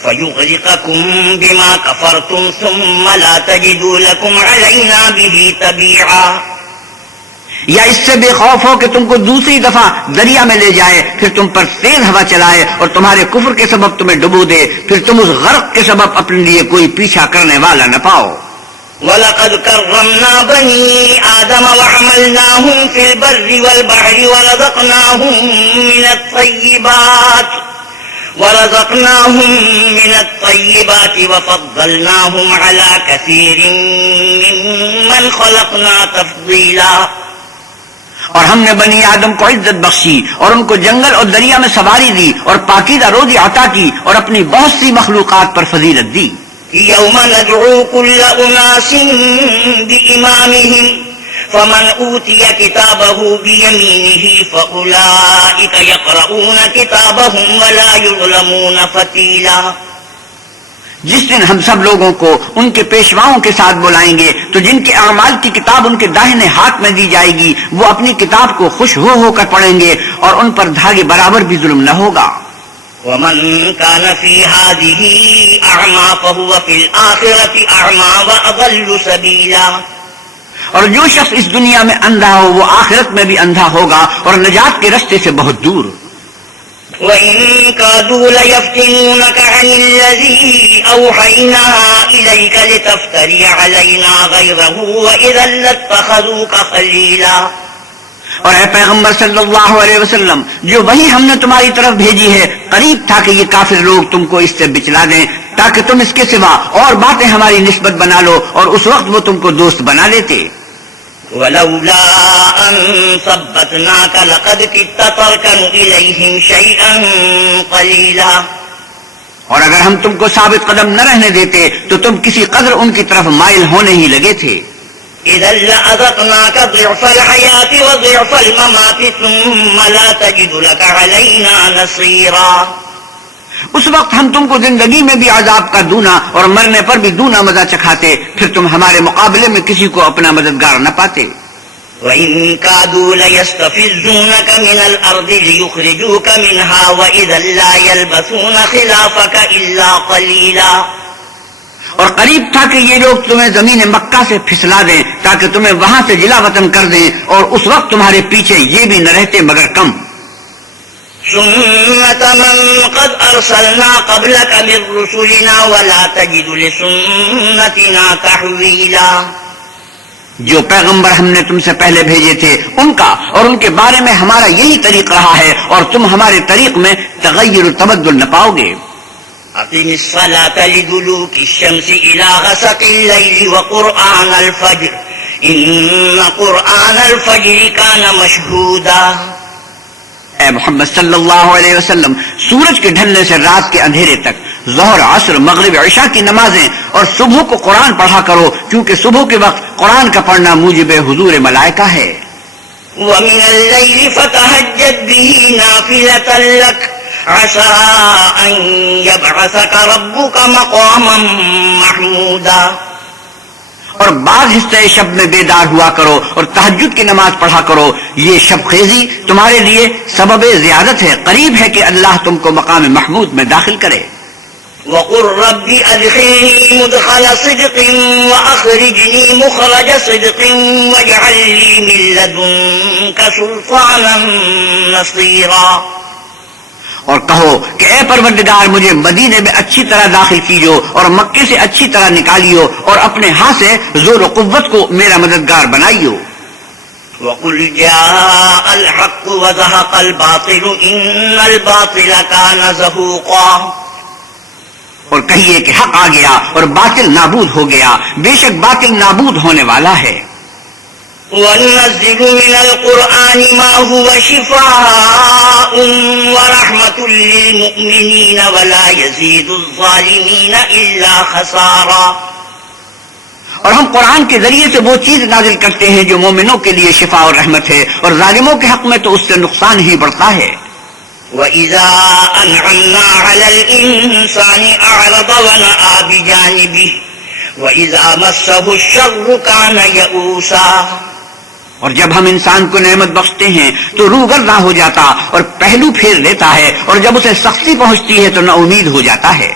فَيُغْرِقَكُمْ بِمَا كَفَرْتُمْ ثُمَّ لَا تَجِدُوا لَكُمْ عَلَيْنَا بِهِ تَبِيعًا. یا اس سے بے خوف ہو کہ تم کو دوسری دفعہ دریا میں لے جائے پھر تم پر تیز ہوا چلائے اور تمہارے کفر کے سبب تمہیں ڈبو دے پھر تم اس غرق کے سبب اپنے لیے کوئی پیچھا کرنے والا نہ پاؤ. وَلَقَدْ كَرَّمْنَا بَنِي آدَمَ وَحَمَلْنَاهُمْ فِي الْبَرِّ وَالْبَحْرِ ورزقناهم من الطيبات وفضلناهم على كثير ممن خلقنا تفضيلا. اور ہم نے بنی آدم کو عزت بخشی اور ان کو جنگل اور دریا میں سواری دی اور پاکیزہ روزی عطا کی اور اپنی بہت سی مخلوقات پر فضیلت دی. يوم ندعو كل أناس بإمامهم فمن أوتي كتابه بيمينه فأولئك يقرؤون كتابهم ولا يظلمون فتيلا. جس دن ہم سب لوگوں کو ان کے پیشواؤں کے ساتھ بلائیں گے تو جن کے اعمال کی کتاب ان کے داہنے ہاتھ میں دی جائے گی وہ اپنی کتاب کو خوش ہو کر پڑھیں گے اور ان پر دھاگے برابر بھی ظلم نہ ہوگا. ومن كان في هذه أعمى فهو في الآخرة أعمى وأضل سبيلا. اور جو شخص اس دنیا میں اندھا ہو وہ آخرت میں بھی اندھا ہوگا اور نجات کے رستے سے بہت دور. وَإِن كَادُوا لَيَفْتِنُونَكَ عَنِ الَّذِي أَوْحَيْنَا إِلَيْكَ لِتَفْتَرِيَ عَلَيْنَا غَيْرَهُ وَإِذًا لَّاتَّخَذُوكَ خَلِيلًا. اور اے پیغمبر صلی اللہ علیہ وسلم جو وہی ہم نے تمہاری طرف بھیجی ہے قریب تھا کہ یہ کافر لوگ تم کو اس سے بچلا دیں تاکہ تم اس کے سوا اور باتیں ہماری نسبت بنا لو اور اس وقت وہ تم کو دوست بنا لیتے. وَلَوْلَا أَن ثَبَّتْنَاكَ لَقَدْ كِدتَّ تَرْكَنُ إِلَيْهِمْ شَيْئًا قَلِيلًا. اور اگر ہم تم کو ثابت قدم نہ رہنے دیتے تو تم کسی قدر ان کی طرف مائل ہونے ہی لگے تھے. إِذًا لَّأَذَقْنَاكَ ضِعْفَ الْحَيَاةِ وَضِعْفَ الْمَمَاتِ ثُمَّ لَا تَجِدُ لَكَ عَلَيْنَا نَصِيرًا. اس وقت ہم تم کو زندگی میں بھی عذاب کا دونا اور مرنے پر بھی دونا مزہ چکھاتے پھر تم ہمارے مقابلے میں کسی کو اپنا مددگار نہ پاتے. وَإِن كَادُوا لَيَسْتَفِزُّونَكَ مِنَ الْأَرْضِ لِيُخْرِجُوكَ مِنْهَا وَإِذًا لَّا يَلْبَثُونَ خِلَافَكَ إِلَّا قَلِيلًا. اور قریب تھا کہ یہ لوگ تمہیں زمین مکہ سے پھسلا دیں تاکہ تمہیں وہاں سے جلا وطن کر دیں اور اس وقت تمہارے پیچھے یہ بھی نہ رہتے مگر کم. سُنَّةَ مَن قَدْ أَرْسَلْنَا قَبْلَكَ مِن رُّسُلِنَا وَلَا تَجِدُ لِسُنَّتِنَا تَحْوِيلًا. جو پیغمبر ہم نے تم سے پہلے بھیجے تھے ان کا اور ان کے بارے میں ہمارا یہی طریق رہا ہے اور تم ہمارے طریق میں تغیر و تبدل نہ پاؤ گے. أقم الصلاة لدلوك الشمس إلى غسق الليل وقرآن الفجر إن قرآن الفجر كان مشهودا. اے محمد صلی اللہ علیہ وسلم سورج کے ڈھلنے سے رات کے اندھیرے تک ظہر عصر مغرب عشاء کی نمازیں اور صبح کو قرآن پڑھا کرو کیونکہ صبح کے وقت قرآن کا پڑھنا موجب حضور ملائکہ ہے. ومن الليل فتهجد به نافلة لك عسى أن يبعثك ربك مقاما محمودا. اور بعض حصے شب میں بیدار ہوا کرو اور تہجد کی نماز پڑھا کرو. یہ شب خیزی تمہارے لیے سبب زیادت ہے. قریب ہے کہ اللہ تم کو مقام محمود میں داخل کرے. وقل رب أدخلني مدخل صدق وأخرجني مخرج صدق واجعل لي من لدنك سلطانا نصيرا. اور کہو کہ اے پروردگار مجھے مدینے میں اچھی طرح داخل کیجو اور مکے سے اچھی طرح نکالیو اور اپنے ہاتھ سے زور و قوت کو میرا مددگار بنائیو. وقل جاء الحق وزهق الباطل إن الباطل كان زهوقا. اور کہیے کہ حق آ گیا اور باطل نابود ہو گیا. بے شک باطل نابود ہونے والا ہے. وننزل من القرآن ما هو شفاء ورحمة للمؤمنين ولا يزيد الظالمين إلا خسارا. اور ہم قرآن کے ذریعے سے وہ چیز نازل کرتے ہیں جو مومنوں کے لیے شفا اور رحمت ہے اور ظالموں کے حق میں تو اس سے نقصان ہی بڑھتا ہے. وَإِذَا أَنْعَمْنَا عَلَى الْإِنسَانِ أَعْرَضَ وَنَأَىٰ بِجَانِبِهِ وَإِذَا مَسَّهُ الشَّرُّ كَانَ يَئُوسًا. اور جب ہم انسان کو نعمت بخشتے ہیں تو روگرداں ہو جاتا اور پہلو پھیر لیتا ہے اور جب اسے سختی پہنچتی ہے تو نا امید ہو جاتا ہے.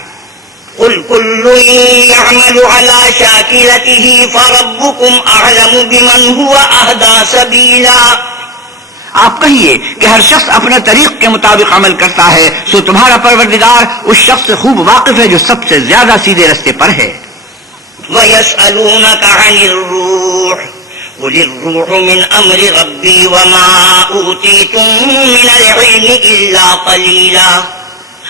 قُلْ كُلٌّ يَعْمَلُ عَلَىٰ شَاكِلَتِهِ فَرَبُّكُمْ أَعْلَمُ بِمَنْ هُوَ أَهْدَىٰ سَبِيلًا. آپ کہیے کہ ہر شخص اپنے طریق کے مطابق عمل کرتا ہے سو تمہارا پروردگار اس شخص سے خوب واقف ہے جو سب سے زیادہ سیدھے رستے پر ہے. وَيَسْأَلُونَكَ عَنِ الرُّوحِ قُلِ الرُّوحُ مِنْ أَمْرِ رَبِّي وَمَا أُوتِيتُم مِّنَ الْعِلْمِ إِلَّا قَلِيلًا.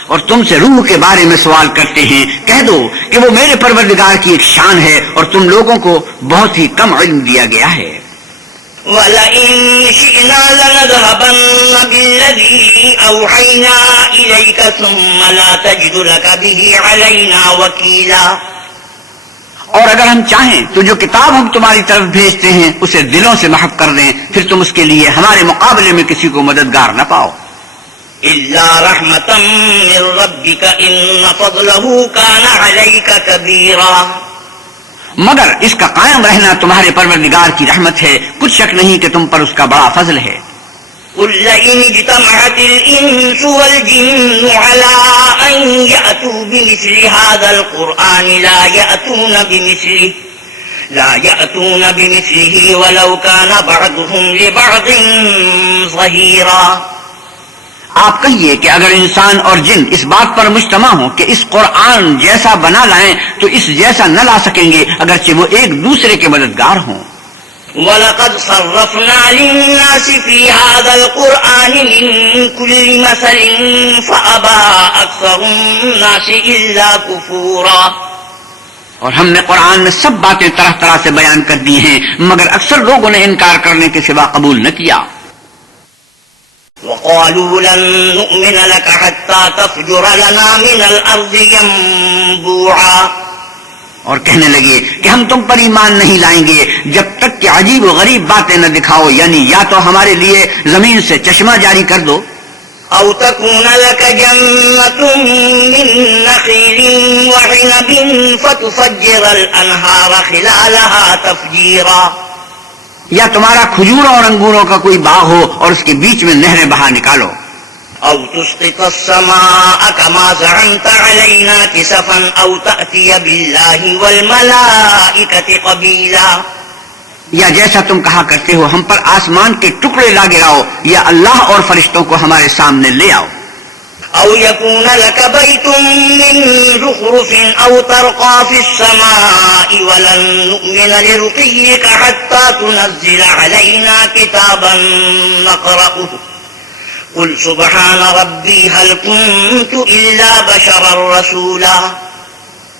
اور تم سے روح کے بارے میں سوال کرتے ہیں. کہہ دو کہ وہ میرے پروردگار کی ایک شان ہے اور تم لوگوں کو بہت ہی کم علم دیا گیا ہے. وَلَئِن شِئْنَا لَنَذْهَبَنَّ بِالَّذِي أَوْحَيْنَا إِلَيْكَ ثُمَّ لَا تَجِدُ لَكَ بِهِ عَلَيْنَا وَكِيلًا. اور اگر ہم چاہیں تو جو کتاب ہم تمہاری طرف بھیجتے ہیں اسے دلوں سے محو کر دیں پھر تم اس کے لیے ہمارے مقابلے میں کسی کو مددگار نہ پاؤ. إِلَّا رَحْمَةً مِّن رَّبِّكَ إِنَّ فَضْلَهُ كَانَ عَلَيْكَ كَبِيرًا. مگر اس کا قائم رہنا تمہارے پروردگار کی رحمت ہے. کچھ شک نہیں کہ تم پر اس کا بڑا فضل ہے. قُل لَّئِنِ اجْتَمَعَتِ الْإِنسُ وَالْجِنُّ عَلَىٰ أَن يَأْتُوا بِمِثْلِ هَٰذَا الْقُرْآنِ لَا يَأْتُونَ بِمِثْلِهِ وَلَوْ كَانَ بَعْضُهُمْ لِبَعْضٍ ظَهِيرًا. آپ کہیے کہ اگر انسان اور جن اس بات پر مجتمع ہوں کہ اس قرآن جیسا بنا لائیں تو اس جیسا نہ لا سکیں گے اگرچہ وہ ایک دوسرے کے مددگار ہوں. وَلَقَدْ صَرَّفْنَا لِلنَّاسِ فِي هَٰذَا الْقُرْآنِ مِن كُلِّ مَثَلٍ فَأَبَىٰ أَكْثَرُ النَّاسِ إِلَّا كُفُورًا. اور ہم نے قرآن میں سب باتیں طرح طرح سے بیان کر دی ہیں مگر اکثر لوگوں نے انکار کرنے کے سوا قبول نہ کیا. وَقَالُوا لَن نُّؤْمِنَ لَكَ حَتَّىٰ تَفْجُرَ لَنَا مِنَ الْأَرْضِ يَنبُوعًا. اور کہنے لگے کہ ہم تم پر ایمان نہیں لائیں گے جب تک کہ عجیب و غریب باتیں نہ دکھاؤ یعنی یا تو ہمارے لیے زمین سے چشمہ جاری کر دو أَوْ تَكُونَ لَكَ جَنَّةٌ مِّن نَّخِيلٍ وَعِنَبٍ فَتُفَجِّرَ الْأَنْهَارَ خِلَالَهَا تَفْجِيرًا. یا تمہارا کھجوروں اور انگوروں کا کوئی باغ ہو اور اس کے بیچ میں نہریں بہا نکالو. أَوْ تُسْقِطَ السَّمَاءَ كَمَا زَعَمْتَ عَلَيْنَا كِسَفًا أَوْ تَأْتِيَ بِاللَّهِ وَالْمَلَائِكَةِ قَبِيلًا. یا جیسا تم کہا کرتے ہو ہم پر آسمان کے ٹکڑے لا گراؤ یا اللہ اور فرشتوں کو ہمارے سامنے لے آؤ. أَوْ يَكُونَ لَكَ بَيْتٌ مِّن زُخْرُفٍ أَوْ تَرْقَىٰ فِي السَّمَاءِ وَلَن نُّؤْمِنَ لِرُقِيِّكَ حَتَّىٰ تُنَزِّلَ عَلَيْنَا كِتَابًا نَّقْرَؤُهُ قُلْ سُبْحَانَ رَبِّي هَلْ كُنتُ إِلَّا بَشَرًا رَّسُولًا.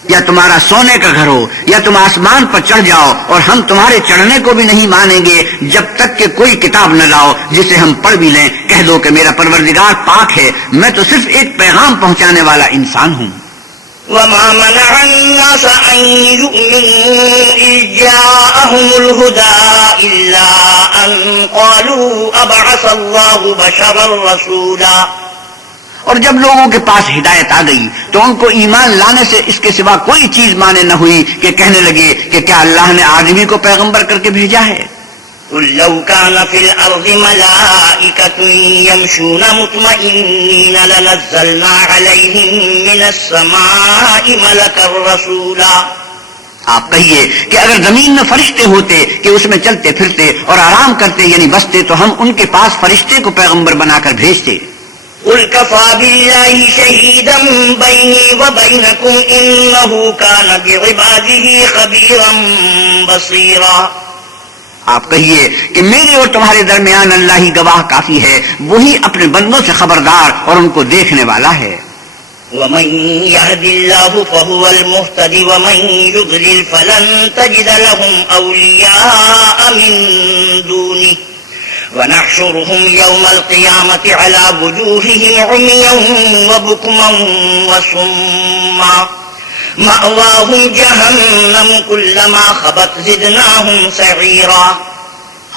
یا تمہارا سونے کا گھر ہو یا تم آسمان پر چڑھ جاؤ اور ہم تمہارے چڑھنے کو بھی نہیں مانیں گے جب تک کہ کوئی کتاب نہ لاؤ جسے ہم پڑھ بھی لیں. کہہ دو کہ میرا پروردگار پاک ہے میں تو صرف ایک پیغام پہنچانے والا انسان ہوں. وَمَا مَنَعَ النَّاسَ أَن يُؤْمِنُوا إِذْ جَاءَهُمُ الْهُدَىٰ إِلَّا أَن قَالُوا أَبْعَثَ اللَّهُ بَشَرًا رَّسُولًا. اور جب لوگوں کے پاس ہدایت آ گئی تو ان کو ایمان لانے سے اس کے سوا کوئی چیز مانے نہ ہوئی کہ کہنے لگے کہ کیا اللہ نے آدمی کو پیغمبر کر کے بھیجا ہے؟ قل لو كان في الأرض ملائكة يمشون مطمئنين لنزلنا عليهم من السماء ملكا رسولا. آپ کہیے کہ اگر زمین میں فرشتے ہوتے کہ اس میں چلتے پھرتے اور آرام کرتے یعنی بستے تو ہم ان کے پاس فرشتے کو پیغمبر بنا کر بھیجتے. قل كفى بالله شهيدا بيني وبينكم إنه كان بعباده خبيرا بصيرا. آپ کہیے کہ میرے اور تمہارے درمیان اللہ ہی گواہ کافی ہے، وہی اپنے بندوں سے خبردار اور ان کو دیکھنے والا ہے. ومن يهد الله فهو المهتدي ومن يضلل فلن تجد لهم أولياء من دونه ونحشرهم يوم القيامة على وجوههم عميا وبكما وصما مأواهم جهنم كلما خبت زدناهم سعيرا.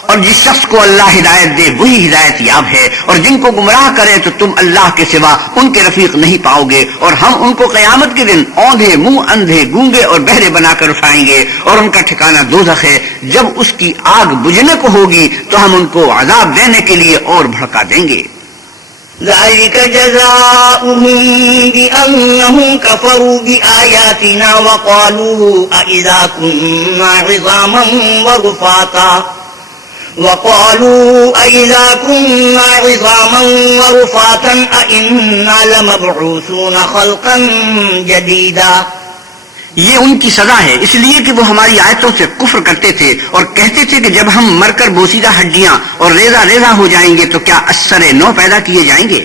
اور جس شخص کو اللہ ہدایت دے وہی ہدایت یاب ہے، اور جن کو گمراہ کرے تو تم اللہ کے سوا ان کے رفیق نہیں پاؤ گے. اور ہم ان کو قیامت کے دن اوندھے، منہ اندھے، گونگے اور بہرے بنا کر اٹھائیں گے، اور ان کا ٹھکانہ دوزخ ہے. جب اس کی آگ بجھنے کو ہوگی تو ہم ان کو عذاب دینے کے لیے اور بھڑکا دیں گے. ذلك جزاؤهم بأنهم كفروا بآياتنا وقالوا أإذا كنا عظاما ورفاتا أإنا لمبعوثون خلقا جديدا. یہ ان کی سزا ہے اس لیے کہ وہ ہماری آیتوں سے کفر کرتے تھے اور کہتے تھے کہ جب ہم مر کر بوسیدہ ہڈیاں اور ریزہ ریزہ ہو جائیں گے تو کیا اثر نو پیدا کیے جائیں گے؟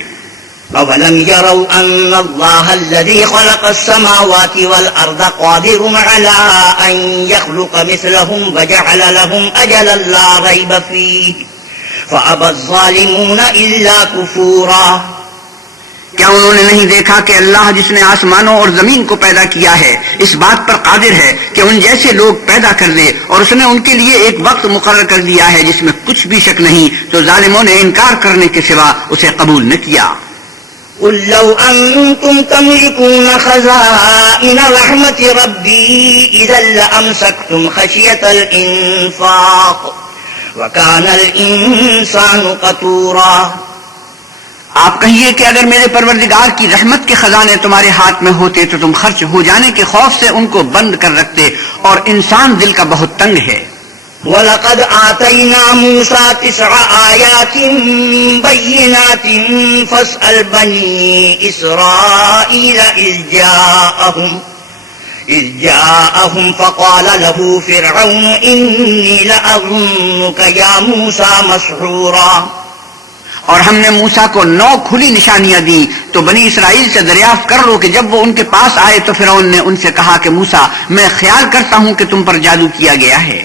أولم يروا أن الله الذي خلق السماوات والأرض قادر على أن يخلق مثلهم وجعل لهم أجلا لا ريب فيه فأبى الظالمون إلا كفورا. کیا انہوں نے نہیں دیکھا کہ اللہ جس نے آسمانوں اور زمین کو پیدا کیا ہے اس بات پر قادر ہے کہ ان جیسے لوگ پیدا کر دے، اور اس نے ان کے لیے ایک وقت مقرر کر دیا ہے جس میں کچھ بھی شک نہیں، تو ظالموں نے انکار کرنے کے سوا اسے قبول نہ کیا. قل لو أنتم تملكون خزائن رحمة ربي إذا لأمسكتم خشية الإنفاق وكان الإنسان قتورا. آپ کہیے کہ اگر میرے پروردگار کی رحمت کے خزانے تمہارے ہاتھ میں ہوتے تو تم خرچ ہو جانے کے خوف سے ان کو بند کر رکھتے، اور انسان دل کا بہت تنگ ہے. وَلَقَدْ آتَيْنَا مُوسَى 9 آيَاتٍ بَيِّنَاتٍ فَاسْأَلْ بَنِي إِسْرَائِيلَ إِذْ جَاءَهُمْ فَقَالَ لَهُ فِرْعَوْنُ إِنِّي لَأَظُنُّكَ يَا مُوسَى مَسْحُورًا. اور ہم نے موسیٰ کو 9 کھلی نشانیاں دی تو بنی اسرائیل سے دریافت کر لو کہ جب وہ ان کے پاس آئے تو فرعون نے ان سے کہا کہ موسیٰ میں خیال کرتا ہوں کہ تم پر جادو کیا گیا ہے.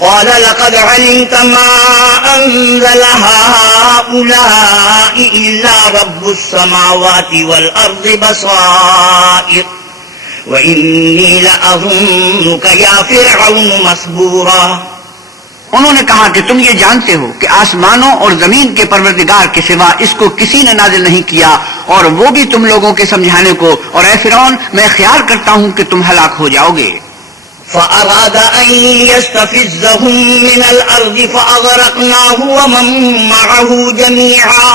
قال لقد علمت ما أنزل هؤلاء إلا رب السماوات والأرض بصائر وإني لأظنك يا فرعون مسبورا. انہوں نے کہا کہ تم یہ جانتے ہو کہ آسمانوں اور زمین کے پروردگار کے سوا اس کو کسی نے نازل نہیں کیا، اور وہ بھی تم لوگوں کے سمجھانے کو، اور اے فرعون میں خیال کرتا ہوں کہ تم ہلاک ہو جاؤ گے. فأراد أن يستفزهم من الأرض فأغرقناه ومن معه جميعا.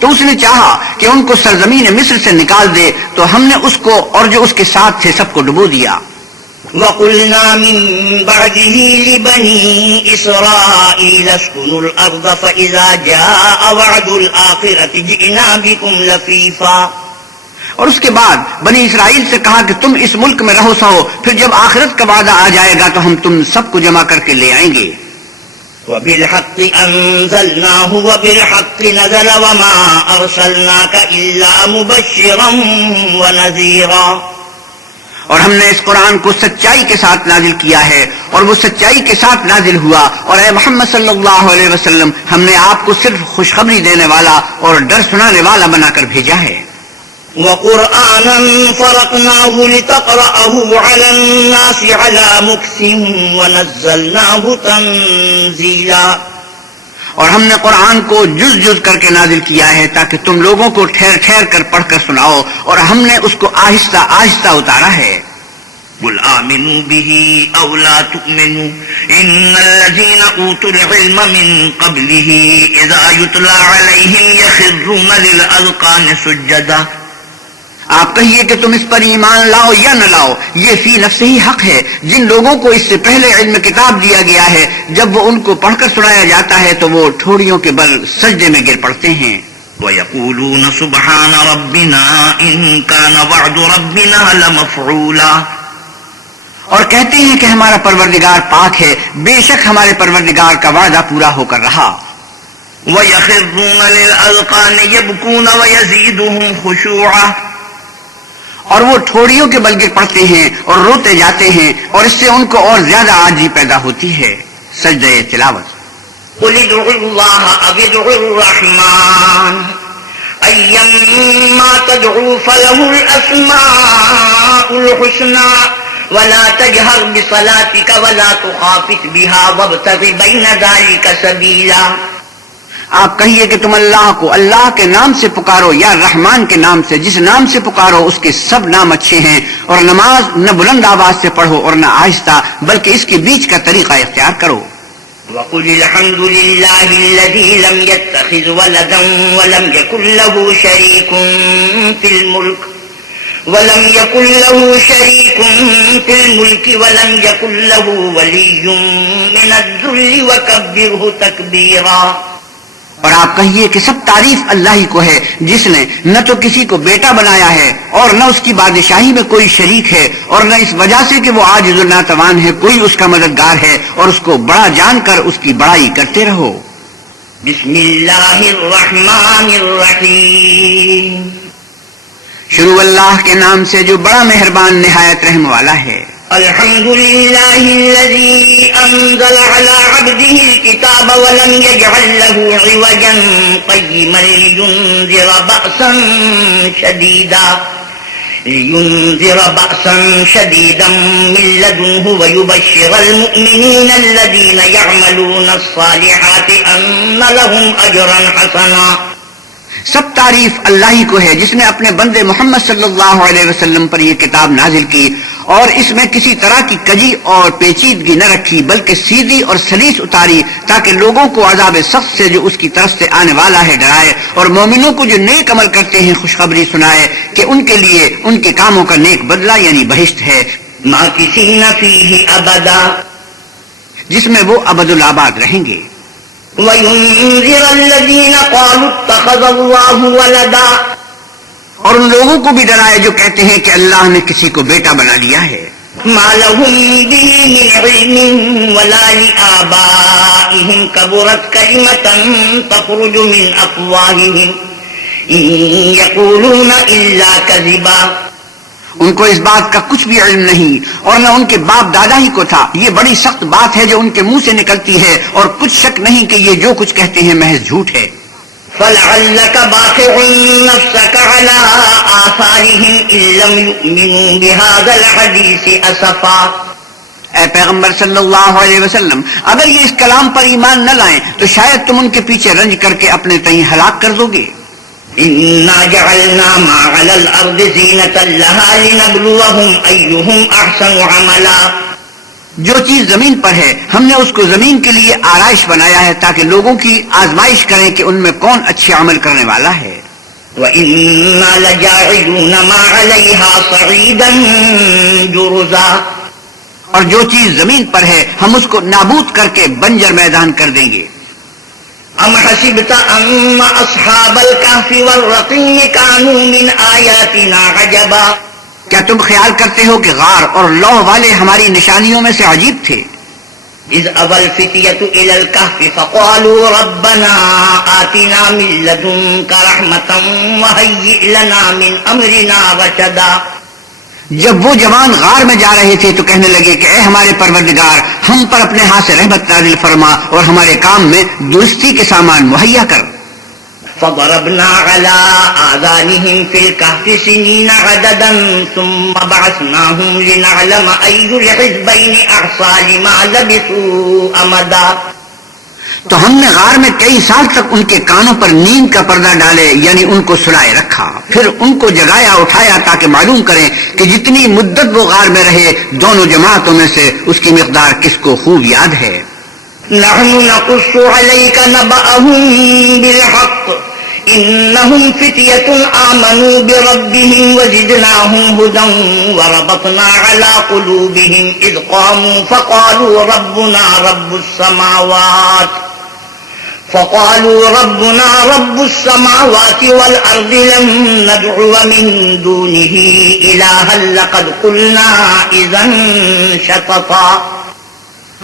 تو اس نے چاہا کہ ان کو سرزمین مصر سے نکال دے تو ہم نے اس کو اور جو اس کے ساتھ تھے سب کو ڈبو دیا. وقلنا من بعده لبني إسرائيل اسكنوا الأرض فإذا جاء وعد الآخرة جئنا بكم لفيفا. اور اس کے بعد بنی اسرائیل سے کہا کہ تم اس ملک میں رہو سہو، پھر جب آخرت کا وعدہ آ جائے گا تو ہم تم سب کو جمع کر کے لے آئیں گے. وبالحق أنزلناه وبالحق نزل وما أرسلناك إلا مبشرا ونذيرا. اور ہم نے اس قرآن کو سچائی کے ساتھ نازل کیا ہے اور وہ سچائی کے ساتھ نازل ہوا، اور اے محمد صلی اللہ علیہ وسلم ہم نے آپ کو صرف خوشخبری دینے والا اور ڈر سنانے والا بنا کر بھیجا ہے. وقرآنا فرقناه لتقرأه على الناس على مكث ونزلناه تنزيلا. اور ہم نے قرآن کو جز جز کر کے نازل کیا ہے تاکہ تم لوگوں کو ٹھہر ٹھہر کر پڑھ کر سناؤ، اور ہم نے اس کو آہستہ آہستہ اتارا ہے۔ قل آمنوا به أو لا تؤمنوا إن الذين أوتوا العلم من قبله إذا يتلى عليهم يخرون للأذقان سجدا۔ آپ کہیے کہ تم اس پر ایمان لاؤ یا نہ لاؤ، یہ فی نفسہ ہی حق ہے۔ جن لوگوں کو اس سے پہلے علم کتاب دیا گیا ہے، جب وہ ان کو پڑھ کر سنایا جاتا ہے تو وہ ٹھوڑیوں کے بل سجدے میں گر پڑتے ہیں۔ وَيَقُولُونَ سُبْحَانَ رَبِّنَا إِن كَانَ وَعْدُ رَبِّنَا لَمَفْعُولًا، اور کہتے ہیں کہ ہمارا پروردگار پاک ہے، بے شک ہمارے پروردگار کا وعدہ پورا ہو کر رہا۔ وَيَخِرُّونَ لِلْأَذْقَانِ يَبْكُونَ وَيَزِيدُهُمْ خُشُوعًا، اور وہ ٹھوڑیوں کے بل گر پڑتے ہیں اور روتے جاتے ہیں، اور اس سے ان کو اور زیادہ عاجزی پیدا ہوتی ہے۔ سجدہ تلاوت۔ قُلِ ادْعُوا اللَّهَ أَوِ ادْعُوا الرَّحْمَٰنَ أَيًّمَّا تَدْعُوا فَلَهُ الْأَسْمَاءُ الْحُسْنَىٰ وَلَا تَجْهَرْ بِصَلَاتِكَ وَلَا تُخَافِتْ بِهَا وَابْتَغِ بَيْنَ ذَٰلِكَ سَبِيلًا۔ آپ کہیے کہ تم اللہ کو اللہ کے نام سے پکارو یا رحمان کے نام سے، جس نام سے پکارو اس کے سب نام اچھے ہیں، اور نماز نہ بلند آواز سے پڑھو اور نہ آہستہ، بلکہ اس کے بیچ کا طریقہ اختیار کرو۔ وَقُلِ الْحَمْدُ لِلَّهِ الَّذِي لَمْ يَتَّخِذْ وَلَدًا وَلَمْ يَكُن لَّهُ شَرِيكٌ فِي الْمُلْكِ وَلَمْ يَكُن لَّهُ وَلِيٌّ مِّنَ الذُّلِّ وَكَبِّرْهُ تَكْبِيرًا۔ اور آپ کہیے کہ سب تعریف اللہ ہی کو ہے، جس نے نہ تو کسی کو بیٹا بنایا ہے اور نہ اس کی بادشاہی میں کوئی شریک ہے، اور نہ اس وجہ سے کہ وہ عاجز و ناتوان ہے کوئی اس کا مددگار ہے، اور اس کو بڑا جان کر اس کی بڑائی کرتے رہو۔ بسم اللہ الرحمن الرحیم۔ شروع اللہ کے نام سے جو بڑا مہربان نہایت رحم والا ہے۔ الحمد للہ الذی انزل علی عبدہ الکتاب ولم یجعل له عوجا قیما لینذر بأسا شدیدا من لدنہ ویبشر المؤمنین الذین یعملون الصالحات ان لهم اجرا حسنا۔ سب تعریف اللہ ہی کو ہے، جس نے اپنے بندے محمد صلی اللہ علیہ وسلم پر یہ کتاب نازل کی اور اس میں کسی طرح کی کجی اور پیچیدگی نہ رکھی، بلکہ سیدھی اور سلیس اتاری، تاکہ لوگوں کو عذاب سخت سے جو اس کی طرف سے آنے والا ہے ڈرائے، اور مومنوں کو جو نیک عمل کرتے ہیں خوشخبری سنائے کہ ان کے لیے ان کے کاموں کا نیک بدلہ یعنی بہشت ہے، ماکثین فیہ ابدا، جس میں وہ ابدالآباد رہیں گے۔ وَيُنذِرَ الَّذِينَ قَالُوا اتَّخَذَ اللَّهُ وَلَدًا، اور ان لوگوں کو بھی ڈرائے جو کہتے ہیں کہ اللہ نے کسی کو بیٹا بنا لیا ہے۔ مَا لَهُم بِهِ مِنْ عِلْمٍ وَلَا لِآبَائِهِمْ كَبُرَتْ كَلِمَةً تَخْرُجُ مِنْ أَفْوَاهِهِمْ إِنْ يَقُولُونَ إِلَّا كَذِبًا۔ ان کو اس بات کا کچھ بھی علم نہیں، اور نہ ان کے باپ دادا ہی کو تھا۔ یہ بڑی سخت بات ہے جو ان کے منہ سے نکلتی ہے، اور کچھ شک نہیں کہ یہ جو کچھ کہتے ہیں محض جھوٹ ہے۔ فَلَعَلَّكَ بَاخِعٌ نَفْسَكَ عَلَىٰ آثَارِهِمْ إِن لَّمْ يُؤْمِنُوا بِهَٰذَا الْحَدِيثِ أَسَفًا۔ اے پیغمبر صلی اللہ علیہ وسلم، اگر یہ اس کلام پر ایمان نہ لائیں تو شاید تم ان کے پیچھے رنج کر کے اپنے تئیں ہلاک کر دو گے۔ إِنَّا جَعَلْنَا مَا عَلَى الْأَرْضِ زِينَةً لَهَا لِنَبْلُوَهُمْ أَيُّهُمْ أَحْسَنُ عَمَلًا۔ جو چیز زمین پر ہے ہم نے اس کو زمین کے لیے آرائش بنایا ہے تاکہ لوگوں کی آزمائش کریں کہ ان میں کون اچھے عمل کرنے والا ہے۔ وَإِنَّا لَجَاعِلُونَ مَا عَلَيْهَا صَعِيدًا جُرُزًا۔ اور جو چیز زمین پر ہے ہم اس کو نابود کر کے بنجر میدان کر دیں گے۔ أَمْ حَسِبْتَ أَنَّ أَصْحَابَ الْكَهْفِ وَالرَّقِيمِ كَانُوا مِنْ آيَاتِنَا عَجَبًا۔ کیا تم خیال کرتے ہو کہ غار اور لوح والے ہماری نشانیوں میں سے عجیب تھے؟ إِذْ أَوَى الْفِتْيَةُ إِلَى الْكَهْفِ فَقَالُوا رَبَّنَا آتِنَا مِن لَّدُنكَ رَحْمَةً وَهَيِّئْ لَنَا مِنْ أَمْرِنَا رَشَدًا۔ جب وہ جوان غار میں جا رہے تھے تو کہنے لگے کہ اے ہمارے پروردگار، ہم پر اپنے ہاتھ سے رحمت نازل فرما اور ہمارے کام میں درستی کے سامان مہیا کر۔ فضربنا على آذانهم في الكهف سنين عددا ثم بعثناهم لنعلم أي الحزبين أحصى لما لبثوا أمدا۔ تو ہم نے غار میں کئی سال تک ان کے کانوں پر نیند کا پردہ ڈالے، یعنی ان کو سلائے رکھا، پھر ان کو جگایا اٹھایا تاکہ معلوم کریں کہ جتنی مدت وہ غار میں رہے دونوں جماعتوں میں سے اس کی مقدار کس کو خوب یاد ہے۔ نحن نقص عليك نبأهم بالحق إنهم فتية آمنوا بربهم وزدناهم هدى وربطنا على قلوبهم إذ قاموا فقالوا ربنا رب السماوات والأرض لن ندعو من دونه إلها لقد قلنا إذا شططا۔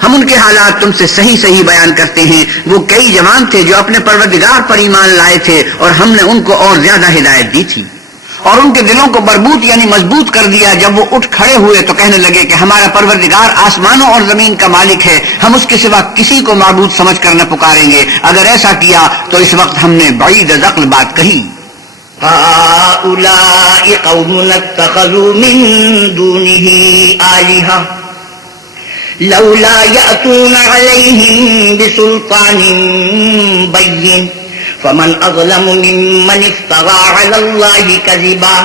ہم ان کے حالات تم سے صحیح صحیح بیان کرتے ہیں۔ وہ کئی جوان تھے جو اپنے پروردگار پر ایمان لائے تھے اور ہم نے ان کو اور زیادہ ہدایت دی تھی، اور ان کے دلوں کو مربوط یعنی مضبوط کر دیا۔ جب وہ اٹھ کھڑے ہوئے تو کہنے لگے کہ ہمارا پروردگار آسمانوں اور زمین کا مالک ہے، ہم اس کے سوا کسی کو معبود سمجھ کر نہ پکاریں گے۔ اگر ایسا کیا تو اس وقت ہم نے بعید از عقل بات کہی۔ هؤلاء قوم اتخذوا من دونه آلهة لولا يأتون عليهم بسلطان بين فمن أظلم ممن افترى على الله كذبا۔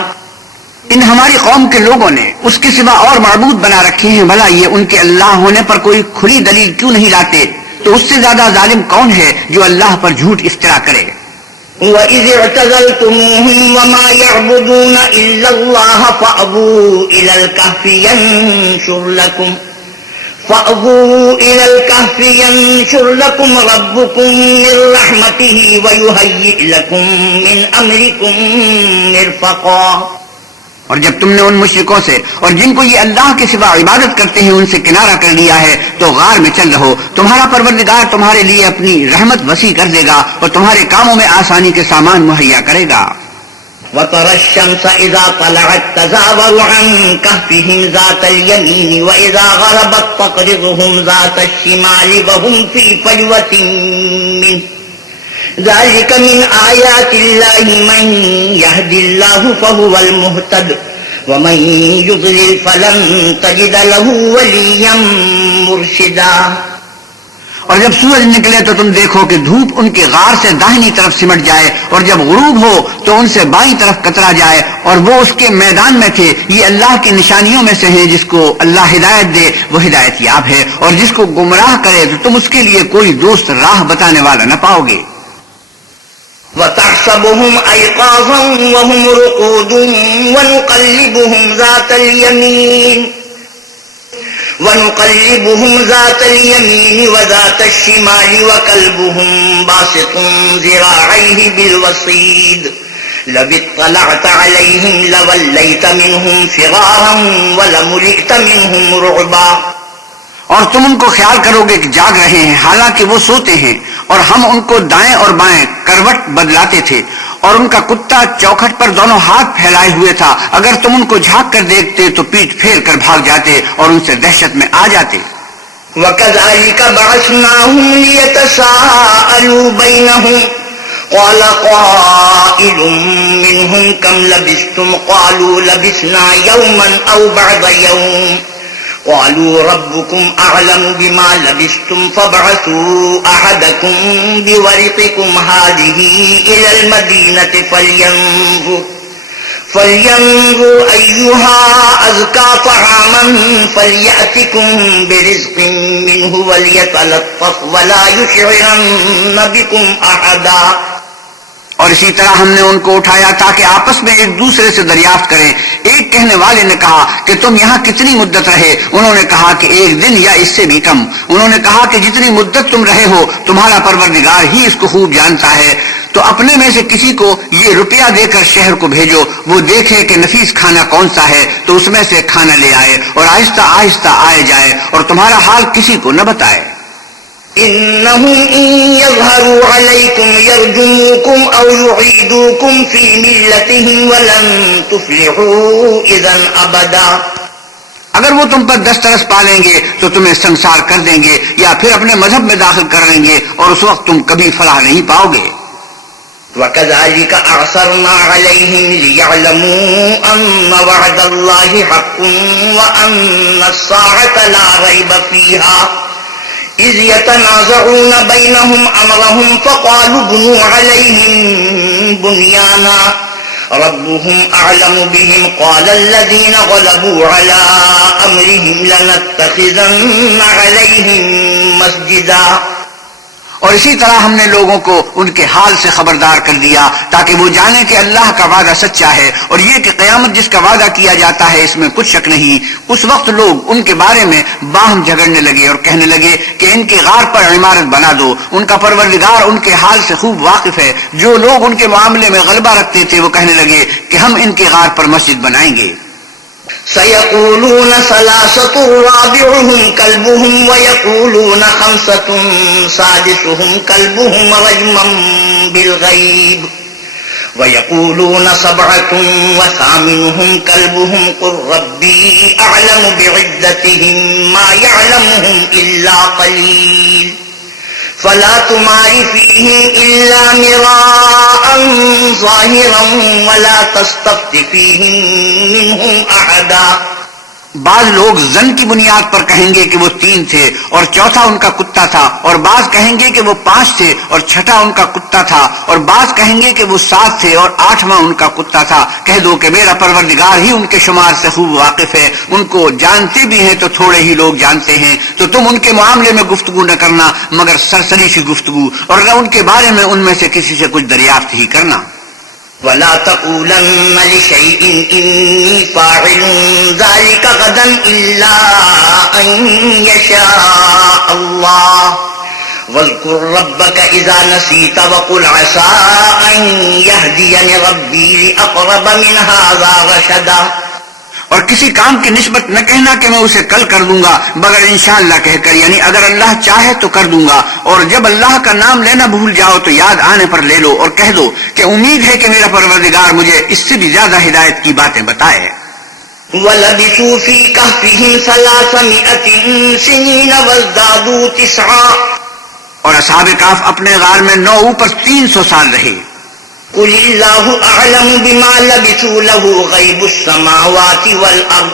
ان ہماری قوم کے لوگوں نے اس کے سوا اور معبود بنا رکھے ہیں، بھلا یہ ان کے اللہ ہونے پر کوئی کھلی دلیل کیوں نہیں لاتے؟ تو اس سے زیادہ ظالم کون ہے جو اللہ پر جھوٹ افترا کرے؟ وَإِذِ اعْتَزَلْتُمُوهُمْ وَمَا يَعْبُدُونَ إِلَّا اللَّهَ فَأْوُوا إِلَى ينشر لكم ربكم من رحمته ويهيئ لكم من أمركم مرفقا۔ اور جب تم نے ان مشرکوں سے اور جن کو یہ اللہ کے سوا عبادت کرتے ہیں ان سے کنارہ کر لیا ہے تو غار میں چل رہو، تمہارا پروردگار تمہارے لیے اپنی رحمت وسیع کر دے گا اور تمہارے کاموں میں آسانی کے سامان مہیا کرے گا۔ وَتَرَى الشَّمْسَ إِذَا طَلَعَتْ تَزَاوَرُ عَنْ كَهْفِهِمْ ذَاتَ الْيَمِينِ وَإِذَا غَرَبَتْ تَقْرِضُهُمْ ذَاتَ الشِّمَالِ وَهُمْ فِي فَجْوَةٍ مِّنْهُ ذَلِكَ مِنْ آيَاتِ اللَّهِ مَنْ يَهْدِ اللَّهُ فَهُوَ الْمُهْتَدُ وَمَنْ يُضْلِلْ فَلَنْ تَجِدَ لَهُ وَلِيًّا مُرْشِدًا۔ اور جب سورج نکلے تو تم دیکھو کہ دھوپ ان کے غار سے داہنی طرف سمٹ جائے، اور جب غروب ہو تو ان سے بائیں طرف کترا جائے، اور وہ اس کے میدان میں تھے۔ یہ اللہ کی نشانیوں میں سے ہیں، جس کو اللہ ہدایت دے وہ ہدایت یاب ہے، اور جس کو گمراہ کرے تو تم اس کے لیے کوئی دوست راہ بتانے والا نہ پاؤ گے۔ وَتَحْسَبُهُمْ أَيْقَاظًا وَهُمْ رُقُودٌ وَنُقَلِّبُهُمْ ذات اليمين وذات الشمال وكلبهم باسط ذراعيه بالوصيد لو اطلعت عليهم لوليت منهم فرارا ولملئت منهم رعبا۔ اور تم ان کو خیال کرو گے کہ جاگ رہے ہیں حالانکہ وہ سوتے ہیں، اور ہم ان کو دائیں اور بائیں کروٹ بدلاتے تھے، اور ان کا کتا چوکھٹ پر دونوں ہاتھ پھیلائے ہوئے تھا۔ اگر تم ان کو جھانک کر دیکھتے تو پیٹ پھیر کر بھاگ جاتے اور ان سے دہشت میں آ جاتے۔ وَكَذَلِكَ بَعَثْنَاهُمْ لِيَتَسَاءَلُوا بَيْنَهُمْ قَالَ قَائِلٌ مِّنْهُمْ كَمْ لَبِثْتُمْ قَالُوا لَبِثْنَا يَوْمًا أَوْ بَعْضَ يَوْمٍ قالوا ربكم أعلم بما لبثتم فابعثوا أحدكم بورقكم هذه إلى المدينة فلينظر أيها أزكى طعاما فليأتكم برزق منه وليتلطف ولا يشعرن بكم أحدا۔ اور اسی طرح ہم نے ان کو اٹھایا تاکہ آپس میں ایک دوسرے سے دریافت کریں۔ ایک کہنے والے نے کہا کہ تم یہاں کتنی مدت رہے؟ انہوں نے کہا کہ ایک دن یا اس سے بھی کم۔ انہوں نے کہا کہ جتنی مدت تم رہے ہو تمہارا پروردگار ہی اس کو خوب جانتا ہے، تو اپنے میں سے کسی کو یہ روپیہ دے کر شہر کو بھیجو، وہ دیکھے کہ نفیس کھانا کون سا ہے تو اس میں سے کھانا لے آئے، اور آہستہ آہستہ آئے جائے اور تمہارا حال کسی کو نہ بتائے۔ إنهم إن يظهروا عليكم يرجموكم أو يعيدوكم في ملتهم ولن تفلحوا إذا أبدا۔ اگر وہ تم پر دسترس پالیں گے تو تمہیں سنسار کر دیں گے یا پھر اپنے مذہب میں داخل کر لیں گے، اور اس وقت تم کبھی فلاح نہیں پاؤ گے۔ وَكَذَلِكَ أَعْثَرْنَا عَلَيْهِمْ لِيَعْلَمُوا أَنَّ وَعْدَ اللَّهِ حَقٌّ وَأَنَّ السَّاعَةَ لَا رَيْبَ فِيهَا إذ يتنازعون بينهم أمرهم فقالوا ابنوا عليهم بنيانا ربهم أعلم بهم قال الذين غلبوا على أمرهم لنتخذن عليهم مسجدا. اور اسی طرح ہم نے لوگوں کو ان کے حال سے خبردار کر دیا تاکہ وہ جانیں کہ اللہ کا وعدہ سچا ہے اور یہ کہ قیامت جس کا وعدہ کیا جاتا ہے اس میں کچھ شک نہیں. اس وقت لوگ ان کے بارے میں باہم جھگڑنے لگے اور کہنے لگے کہ ان کے غار پر عمارت بنا دو. ان کا پروردگار ان کے حال سے خوب واقف ہے. جو لوگ ان کے معاملے میں غلبہ رکھتے تھے وہ کہنے لگے کہ ہم ان کے غار پر مسجد بنائیں گے. سيقولون ثلاثة رابعهم كلبهم ويقولون خمسة سادسهم كلبهم رجما بالغيب ويقولون سبعة وثامنهم كلبهم قل ربي أعلم بعدتهم ما يعلمهم إلا قليل فلا تمار فيهم إلا مراء ظاهرا ولا تستفت فيهم منهم أحدا. بعض لوگ زن کی بنیاد پر کہیں گے کہ وہ 3 تھے اور چوتھا ان کا کتا تھا، اور بعض کہیں گے کہ وہ 5 تھے اور چھٹا ان کا کتا تھا، اور بعض کہیں گے کہ وہ 7 تھے اور 8واں ان کا کتا تھا. کہہ دو کہ میرا پروردگار ہی ان کے شمار سے خوب واقف ہے. ان کو جانتے بھی ہیں تو تھوڑے ہی لوگ جانتے ہیں. تو تم ان کے معاملے میں گفتگو نہ کرنا مگر سرسری سی گفتگو، اور نہ ان کے بارے میں ان میں سے کسی سے کچھ دریافت ہی کرنا. ولا تقولن لشيء إني فاعل ذلك غدا إلا أن يشاء الله واذكر ربك إذا نسيت وقل عسى أن يهديني ربي لأقرب من هذا رشدا. اور کسی کام کی نسبت نہ کہنا کہ میں اسے کل کر دوں گا مگر انشاءاللہ کہہ کر، یعنی اگر اللہ چاہے تو کر دوں گا. اور جب اللہ کا نام لینا بھول جاؤ تو یاد آنے پر لے لو اور کہہ دو کہ امید ہے کہ میرا پروردگار مجھے اس سے بھی زیادہ ہدایت کی باتیں بتائے. وَلَبِثُوا فِي كَهْفِهِمْ 300 سِنِينَ وَازْدَادُوا 9. اور اصحاب کہف اپنے غار میں 9 اوپر 300 سال رہے. قل الله أعلم بما لبثوا له غيب السماوات والأرض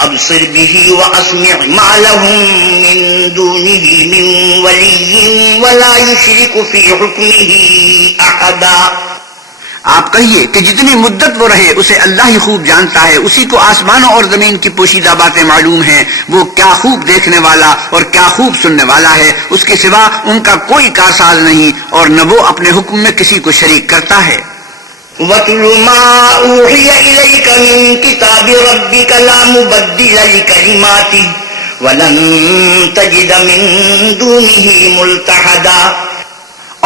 أبصر به وأسمع ما لهم من دونه من ولي ولا يشرك في حكمه أحدا. آپ کہیے کہ جتنی مدت وہ رہے اسے اللہ ہی خوب جانتا ہے. اسی کو آسمانوں اور زمین کی پوشیدہ باتیں معلوم ہیں. وہ کیا خوب دیکھنے والا اور کیا خوب سننے والا ہے. اس کے سوا ان کا کوئی کارساز نہیں اور نہ وہ اپنے حکم میں کسی کو شریک کرتا ہے. وَاتْلُ مَا أُوحِيَ إِلَيْكَ مِن كِتَابِ رَبِّكَ لَا مُبَدِّلَ لِكَلِمَاتِهِ وَلَن تَجِدَ مِن دُونِهِ مُلْتَحَدًا.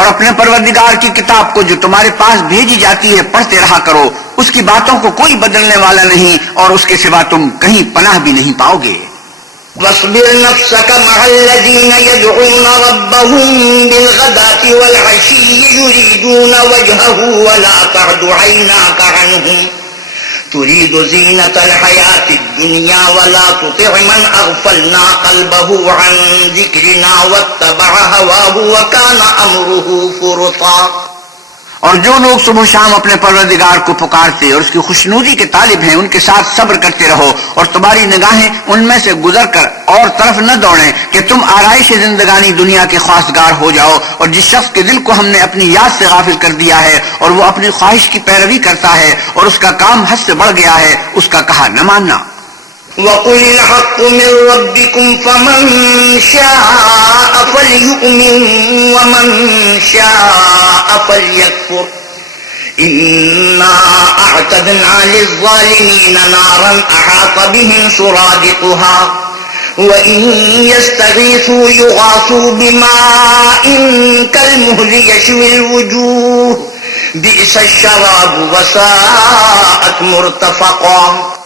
اور اپنے پروردگار کی کتاب کو جو تمہارے پاس بھیجی جاتی ہے پڑھتے رہا کرو. اس کی باتوں کو کوئی بدلنے والا نہیں اور اس کے سوا تم کہیں پناہ بھی نہیں پاؤ گے. واصبر نفسك مع الذين يدعون ربهم بالغداة والعشي يريدون وجهه ولا تعد عيناك عنهم تريد زينة الحياة الدنيا ولا تطع من أغفلنا قلبه عن ذكرنا واتبع هواه وكان أمره فرطا. اور جو لوگ صبح شام اپنے پروردگار کو پکارتے اور اس کی خوشنودی کے طالب ہیں ان کے ساتھ صبر کرتے رہو اور تمہاری نگاہیں ان میں سے گزر کر اور طرف نہ دوڑیں کہ تم آرائش زندگانی دنیا کے خواستگار ہو جاؤ. اور جس شخص کے دل کو ہم نے اپنی یاد سے غافل کر دیا ہے اور وہ اپنی خواہش کی پیروی کرتا ہے اور اس کا کام حد سے بڑھ گیا ہے، اس کا کہا نہ ماننا. وَقُلِ الْحَقُّ مِنْ رَبِّكُمْ فَمَنْ شَاءَ فَلْيُؤْمِنْ وَمَنْ شَاءَ فَلْيَكْفُرْ إِنَّا أَعْتَدْنَا لِلظَّالِمِينَ نَارًا أَحَاطَ بِهِمْ سُرَادِقُهَا وَإِنْ يَسْتَغِيثُوا يُغَاثُوا بِمَاءٍ كَالْمُهْلِ يَشْوِي الْوُجُوهَ بِئْسَ الشَّرَابُ وَسَاءَتْ مُرْتَفَقًا.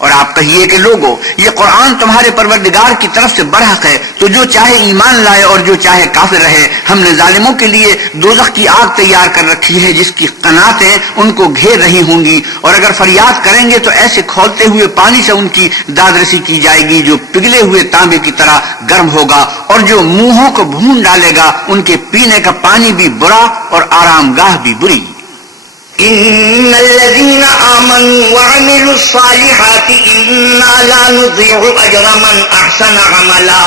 اور آپ کہیے کہ لوگو یہ قرآن تمہارے پروردگار کی طرف سے برحق ہے، تو جو چاہے ایمان لائے اور جو چاہے کافر رہے. ہم نے ظالموں کے لیے دوزخ کی آگ تیار کر رکھی ہے جس کی قناتیں ان کو گھیر رہی ہوں گی، اور اگر فریاد کریں گے تو ایسے کھولتے ہوئے پانی سے ان کی دادرسی کی جائے گی جو پگھلے ہوئے تانبے کی طرح گرم ہوگا، اور جو منہوں کو بھون ڈالے گا ان کے پینے کا پانی بھی برا اور آرام گاہ بھی بری. إن الذين آمنوا وعملوا الصالحات إنا لا نضيع أجر من أحسن عملا.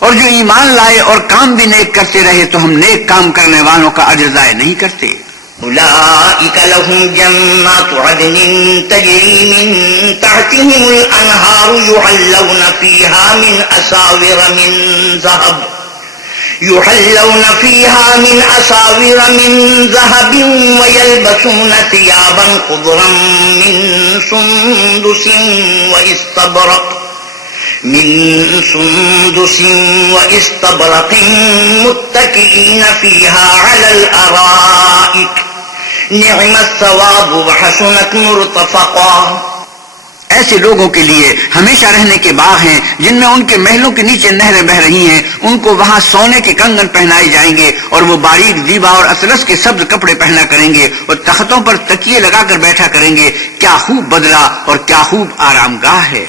اور جو ایمان لائے اور کام بھی نیک کرتے رہے تو ہم نیک کام کرنے والوں کا اجر ضائع نہیں کرتے. أولئك لهم جنات عدن تجري من تحتهم الأنهار يحلون فيها من أساور من ذهب ويلبسون ثيابا خضرا من سندس واستبرق متكئين فيها على الأرائك نعم الثواب وحسنت مرتفقا. ایسے لوگوں کے لیے ہمیشہ رہنے کے باغ ہیں جن میں ان کے محلوں کے نیچے نہریں بہ رہی ہیں. ان کو وہاں سونے کے کنگن پہنائے جائیں گے اور وہ باریک دیبا اور اطلس کے سبز کپڑے پہنا کریں گے اور تختوں پر تکیے لگا کر بیٹھا کریں گے. کیا خوب بدلہ اور کیا خوب آرام گاہ ہے.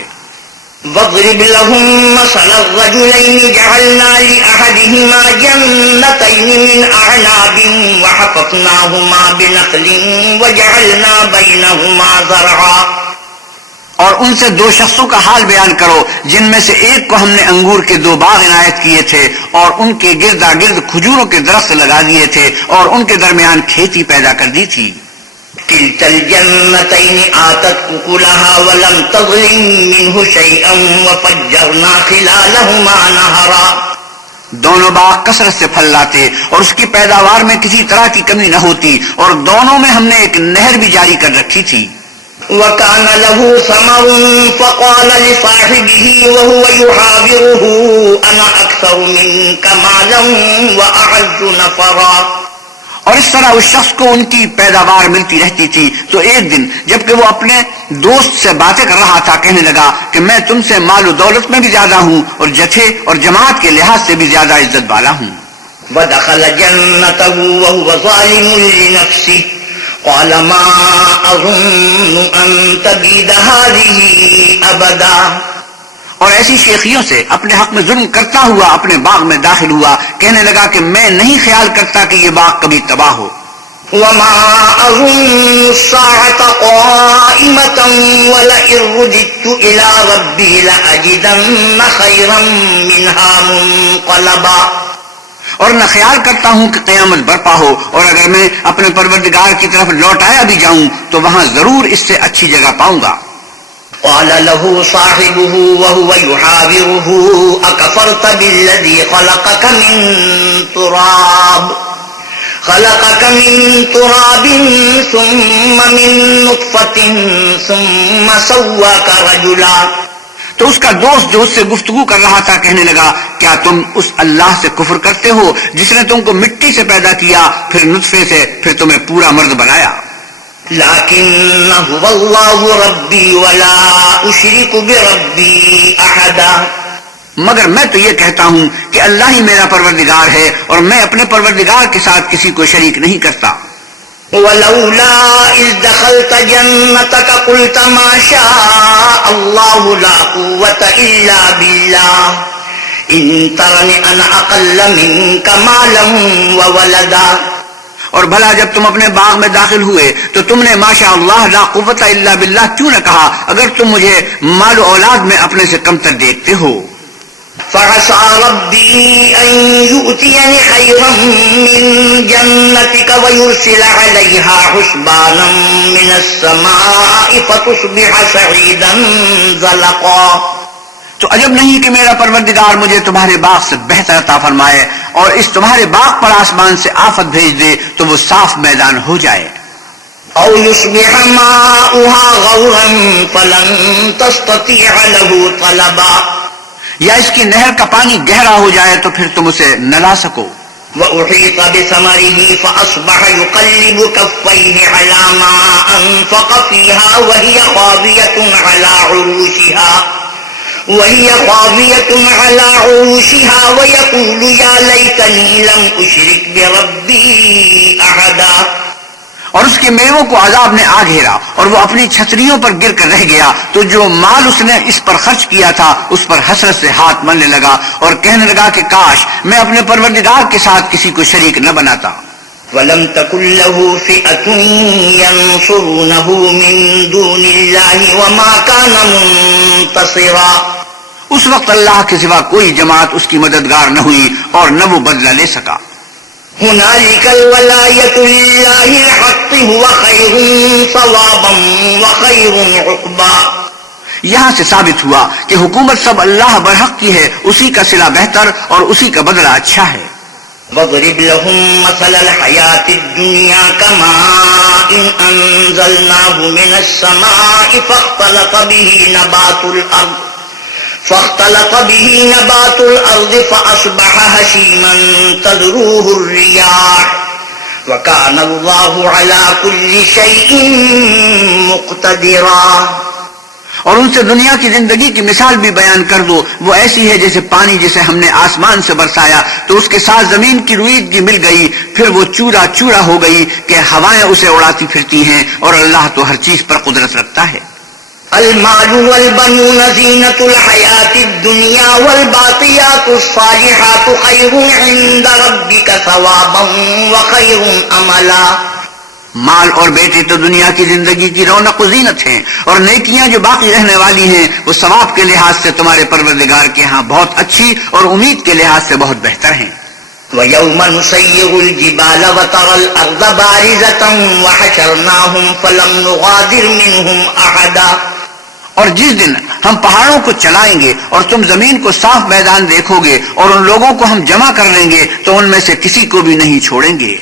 واضرب لهم مثل الرجلين جعلنا لأحدهما جنتين من أعناب وحفظناهما بنخل وجعلنا بينهما زرعا. اور ان سے دو شخصوں کا حال بیان کرو جن میں سے ایک کو ہم نے انگور کے 2 باغ عنایت کیے تھے اور ان کے گردا گرد کھجوروں کے درخت لگا دیے تھے اور ان کے درمیان کھیتی پیدا کر دی تھی. كلتا الجنتين آتت أكلها ولم تظلم منه شيئا وفجرنا خلالهما نهرا. دونوں باغ کثرت سے پھل لاتے اور اس کی پیداوار میں کسی طرح کی کمی نہ ہوتی اور دونوں میں ہم نے ایک نہر بھی جاری کر رکھی تھی. وكان له ثمر فقال لصاحبه وهو يحاوره أنا أكثر منك مالا وأعز نفرا. اور اس طرح اس شخص کو ان کی پیداوار ملتی رہتی تھی تو ایک دن جبکہ وہ اپنے دوست سے باتیں کر رہا تھا کہنے لگا کہ میں تم سے مال و دولت میں بھی زیادہ ہوں اور جتھے اور جماعت کے لحاظ سے بھی زیادہ عزت والا ہوں. ودخل جنته وهو ظالم لنفسه قال ما أظن أن تبيد هذه أبدا. اور ایسی شیخیوں سے اپنے حق میں ظلم کرتا ہوا اپنے باغ میں داخل ہوا کہنے لگا کہ میں نہیں خیال کرتا کہ یہ باغ کبھی تباہ ہو. وما أظن الساعة قائمة ولئن رددت إلى ربي لأجدن خيرا منها منقلبا. اور نہ خیال کرتا ہوں کہ قیامت برپا ہو اور اگر میں اپنے پروردگار کی طرف لوٹ آیا بھی جاؤں تو وہاں ضرور اس سے اچھی جگہ پاؤں گا. قال له صاحبه وهو يحاوره أكفرت بالذي خلقك من تراب ثم من نطفة ثم سواك رجلا. تو اس کا دوست جو اس سے گفتگو کر رہا تھا کہنے لگا کیا تم اس اللہ سے کفر کرتے ہو جس نے تم کو مٹی سے پیدا کیا پھر نطفے سے پھر تمہیں پورا مرد بنایا. لكن هو الله ربي ولا أشرك بربي أحدا. مگر میں تو یہ کہتا ہوں کہ اللہ ہی میرا پروردگار ہے اور میں اپنے پروردگار کے ساتھ کسی کو شریک نہیں کرتا. ولولا إذ دخلت جنتك قلت ما شاء الله لا قوة إلا بالله إن ترني أنا أقل منك مالا وولدا. اور بھلا جب تم اپنے باغ میں داخل ہوئے تو تم نے ماشاء اللہ لا قوت الا باللہ کیوں نہ کہا اگر تم مجھے مال و اولاد میں اپنے سے کمتر دیکھتے ہو. فعسى ربي أن يؤتيني خيرا من جنتك ويرسل عليها حسبانا من السماء فتصبح سعيدا زلقا. تو عجب نہیں کہ میرا پروردگار مجھے تمہارے باغ سے بہتر عطا فرمائے اور اس تمہارے باغ پر آسمان سے آفت بھیج دے تو وہ صاف میدان ہو جائے. أو يصبح ماؤها غورا فلن تستطيع له طلبا. یا اس کی نہر کا پانی گہرا ہو جائے تو پھر تم اسے نہ لا سکو. وأحيط بثمره فأصبح يقلب كفيه على ما أنفق فيها وهي خاوية على عروشها ويقول يا ليتني لم أشرك بربي أحدا. اور اس کے میووں کو عذاب نے آ گھیرا اور وہ اپنی چھتریوں پر گر کر رہ گیا تو جو مال اس نے اس پر خرچ کیا تھا اس پر حسرت سے ہاتھ ملنے لگا اور کہنے لگا کہ کاش میں اپنے پروردگار کے ساتھ کسی کو شریک نہ بناتا. ولم تكن له فئة ينصرونه من دون الله وما كان منتصرا. اس وقت اللہ کے سوا کوئی جماعت اس کی مددگار نہ ہوئی اور نہ وہ بدلہ لے سکا. هنالك الولاية لله الحق هو خير ثوابا وخير عقبا. یہاں سے ثابت ہوا کہ حکومت سب اللہ برحق کی ہے، اسی کا صلہ بہتر اور اسی کا بدلہ اچھا ہے. واضرب لهم مثل الحياة الدنيا كماء أنزلناه من السماء فاختلط به نبات الأرض فأصبح هشيما تذروه الرياح وكان الله على كل شيء مقتدرا. اور ان سے دنیا کی زندگی کی مثال بھی بیان کر دو، وہ ایسی ہے جیسے پانی جسے ہم نے آسمان سے برسایا تو اس کے ساتھ زمین کی رویدگی مل گئی، پھر وہ چورا چورا ہو گئی کہ ہوائیں اسے اڑاتی پھرتی ہیں، اور اللہ تو ہر چیز پر قدرت رکھتا ہے. المال والبنون زینة الحیاة الدنیا والباقیات الصالحات خیر عند ربک ثوابا وخیر عملا. مال اور بیٹے تو دنیا کی زندگی کی رونق و زینت ہیں، اور نیکیاں جو باقی رہنے والی ہیں وہ ثواب کے لحاظ سے تمہارے پروردگار کے ہاں بہت اچھی اور امید کے لحاظ سے بہت بہتر ہیں. وَيَوْمَ نُسَيِّرُ الْجِبَالَ وَتَرَى الْأَرْضَ بَارِزَةً وَحَشَرْنَاهُمْ فَلَمْ نُغَادِرْ مِنْهُمْ أَحَدًا. اور جس دن ہم پہاڑوں کو چلائیں گے اور تم زمین کو صاف میدان دیکھو گے اور ان لوگوں کو ہم جمع کر لیں گے تو ان میں سے کسی کو بھی نہیں چھوڑیں گے.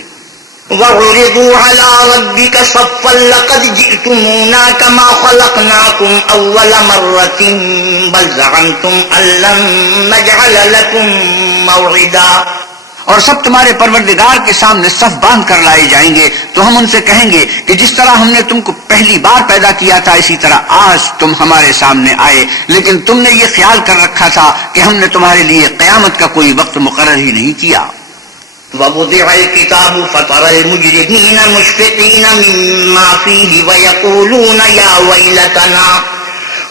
وَعُرِضُوا عَلَى رَبِّكَ صَفًّا لَقَدْ جِئْتُمُونَا كَمَا خَلَقْنَاكُمْ أَوَّلَ مَرَّةٍ بَلْ زَعَمْتُمْ أَن لَّن نَّجْعَلَ لَكُم مَّوْعِدًا. اور سب تمہارے پروردگار کے سامنے صف باندھ کر لائے جائیں گے تو ہم ان سے کہیں گے کہ جس طرح ہم نے تم کو پہلی بار پیدا کیا تھا اسی طرح آج تم ہمارے سامنے آئے، لیکن تم نے یہ خیال کر رکھا تھا کہ ہم نے تمہارے لیے قیامت کا کوئی وقت مقرر ہی نہیں کیا. وَوُضِعَ الْكِتَابُ فَتَرَى الْمُجْرِمِينَ مُشْفِقِينَ مِمَّا فِيهِ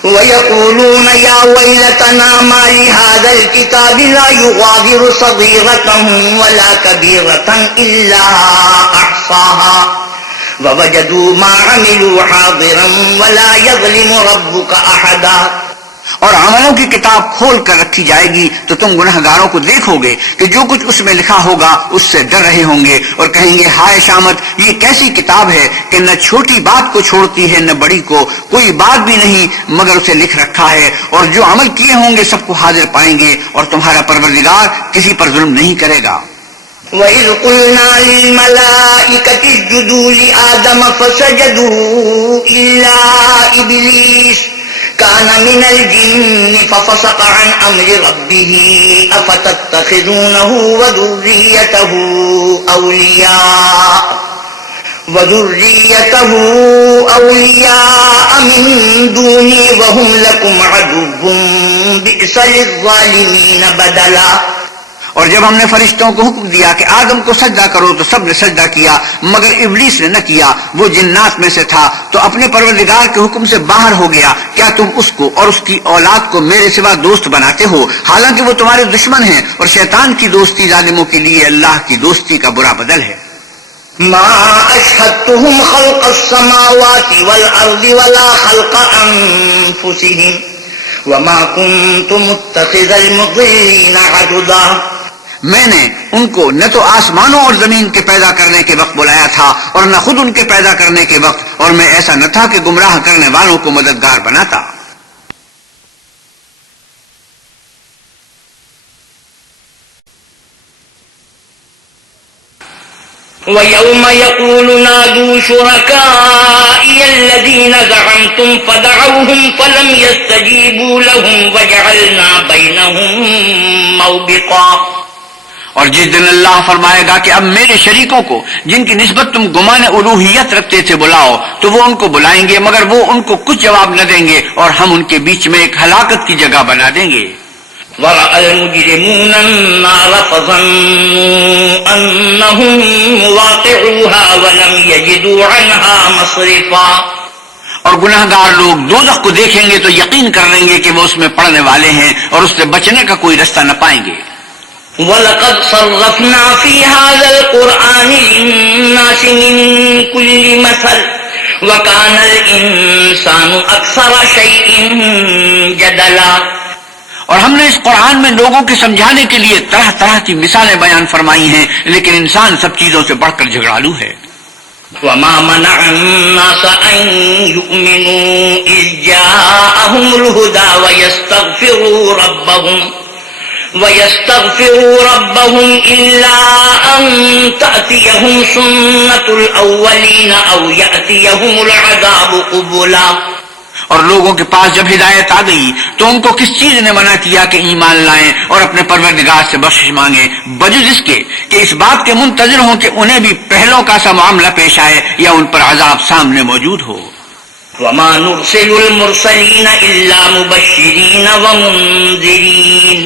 وَيَقُولُونَ يَا وَيْلَتَنَا مَا لِهَذَا الْكِتَابِ لَا يُغَادِرُ صَغِيرَةً وَلَا كَبِيرَةً إِلَّا أَحْصَاهَا وَوَجَدُوا مَا عَمِلُوا حَاضِرًا وَلَا يَظْلِمُ رَبُّكَ أَحَدًا. اور عملوں کی کتاب کھول کر رکھی جائے گی تو تم گنہگاروں کو دیکھو گے کہ جو کچھ اس میں لکھا ہوگا اس سے ڈر رہے ہوں گے اور کہیں گے ہائے شامت، یہ کیسی کتاب ہے کہ نہ چھوٹی بات کو چھوڑتی ہے نہ بڑی کو، کوئی بات بھی نہیں مگر اسے لکھ رکھا ہے، اور جو عمل کیے ہوں گے سب کو حاضر پائیں گے، اور تمہارا پروردگار کسی پر ظلم نہیں کرے گا. وَإِذْ قُلْنَا لِلْمَلَائِكَةِ اسْجُدُوا لِآدَمَ فَسَجَدُوا إِلَّا إِبْلِيسَ كَانَ مِنَ الْجِنِّ فَفَسَقَ عَنْ أَمْرِ رَبِّهِ أَفَتَتَّخِذُونَهُ وَذُرِّيَّتَهُ أَوْلِيَاءَ مِن دُونِي وَهُمْ لَكُمْ عَدُوٌّ بِئْسَ لِلظَّالِمِينَ بَدَلًا. اور جب ہم نے فرشتوں کو حکم دیا کہ آدم کو سجدہ کرو تو سب نے سجدہ کیا مگر ابلیس نے نہ کیا، وہ جنات میں سے تھا تو اپنے پروردگار کے حکم سے باہر ہو گیا. کیا تم اس کو اور اس کی اولاد کو میرے سوا دوست بناتے ہو حالانکہ وہ تمہارے دشمن ہیں، اور شیطان کی دوستی ظالموں کے لیے اللہ کی دوستی کا برا بدل ہے. ما أشهدتهم خلق السماوات والأرض ولا خلق أنفسهم وما كنت متخذ المضلين عضدا. میں نے ان کو نہ تو آسمانوں اور زمین کے پیدا کرنے کے وقت بلایا تھا اور نہ خود ان کے پیدا کرنے کے وقت، اور میں ایسا نہ تھا کہ گمراہ کرنے والوں کو مددگار بناتا. وَيَوْمَ يَقُولُ نَادُوا شُرَكَائِيَ الَّذِينَ زَعَمْتُمْ فَدَعَوْهُمْ فَلَمْ يَسْتَجِيبُوا لَهُمْ وَجَعَلْنَا بَيْنَهُمْ مَوْبِقًا. اور جس دن اللہ فرمائے گا کہ اب میرے شریکوں کو جن کی نسبت تم گمان الوہیت رکھتے تھے بلاؤ، تو وہ ان کو بلائیں گے مگر وہ ان کو کچھ جواب نہ دیں گے، اور ہم ان کے بیچ میں ایک ہلاکت کی جگہ بنا دیں گے. وَرَأَى الْمُجْرِمُونَ النَّارَ فَظَنُّوا أَنَّهُمْ مُوَاقِعُوهَا وَلَمْ يَجِدُوا عَنْهَا مَصْرِفًا. اور گناہگار لوگ دوزخ کو دیکھیں گے تو یقین کر لیں گے کہ وہ اس میں پڑنے والے ہیں اور اس سے بچنے کا کوئی رستہ نہ پائیں گے. وَلَقَدْ صَرَّفْنَا فِي هَذَا الْقُرْآنِ لِلنَّاسِ مِنْ كُلِّ مَثَلٍ وَكَانَ الْإِنسَانُ أَكْثَرَ شَيْءٍ جَدَلًا. اور ہم نے اس قرآن میں لوگوں کے سمجھانے کے لیے طرح طرح کی مثالیں بیان فرمائی ہیں، لیکن انسان سب چیزوں سے بڑھ کر جھگڑالو ہے۔ وما منع الناس أن يؤمنوا إذ جاءهم الهدى ويستغفروا ربهم إلا أن تأتيهم سنة الأولين أو يأتيهم العذاب قبلا۔ اور لوگوں کے پاس جب ہدایت آ گئی تو ان کو کس چیز نے منع کیا کہ ایمان لائیں اور اپنے پروردگار سے بخشش مانگیں، بجز اس کے کہ اس بات کے منتظر ہوں کہ انہیں بھی پہلوں کا سا معاملہ پیش آئے یا ان پر عذاب سامنے موجود ہو۔ وما نرسل المرسلين إلا مبشرين ومنذرين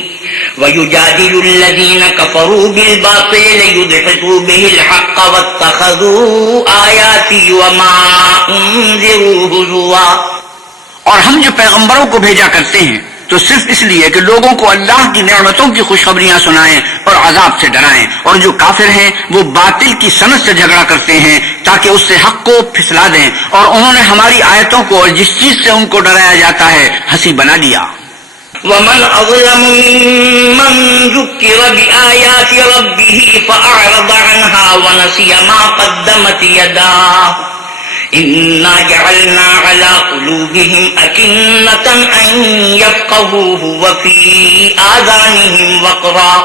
ويجادل الذين كفروا بالباطل ليدحضوا به الحق واتخذوا آياتي وما أنذروا هزوا۔ اور ہم جو پیغمبروں کو بھیجا کرتے ہیں تو صرف اس لیے کہ لوگوں کو اللہ کی نعمتوں کی خوشخبریاں سنائیں اور عذاب سے ڈرائیں، اور جو کافر ہیں وہ باطل کی صنعت سے جھگڑا کرتے ہیں تاکہ اس سے حق کو پھسلا دیں، اور انہوں نے ہماری آیتوں کو اور جس چیز سے ان کو ڈرایا جاتا ہے ہنسی بنا لیا۔ ومن أظلم ممن ذكر بآيات ربه فأعرض عنها ونسي ما قدمت يداه إنا جعلنا على قلوبهم أكنة أن يفقهوه وفي آذانهم وقرا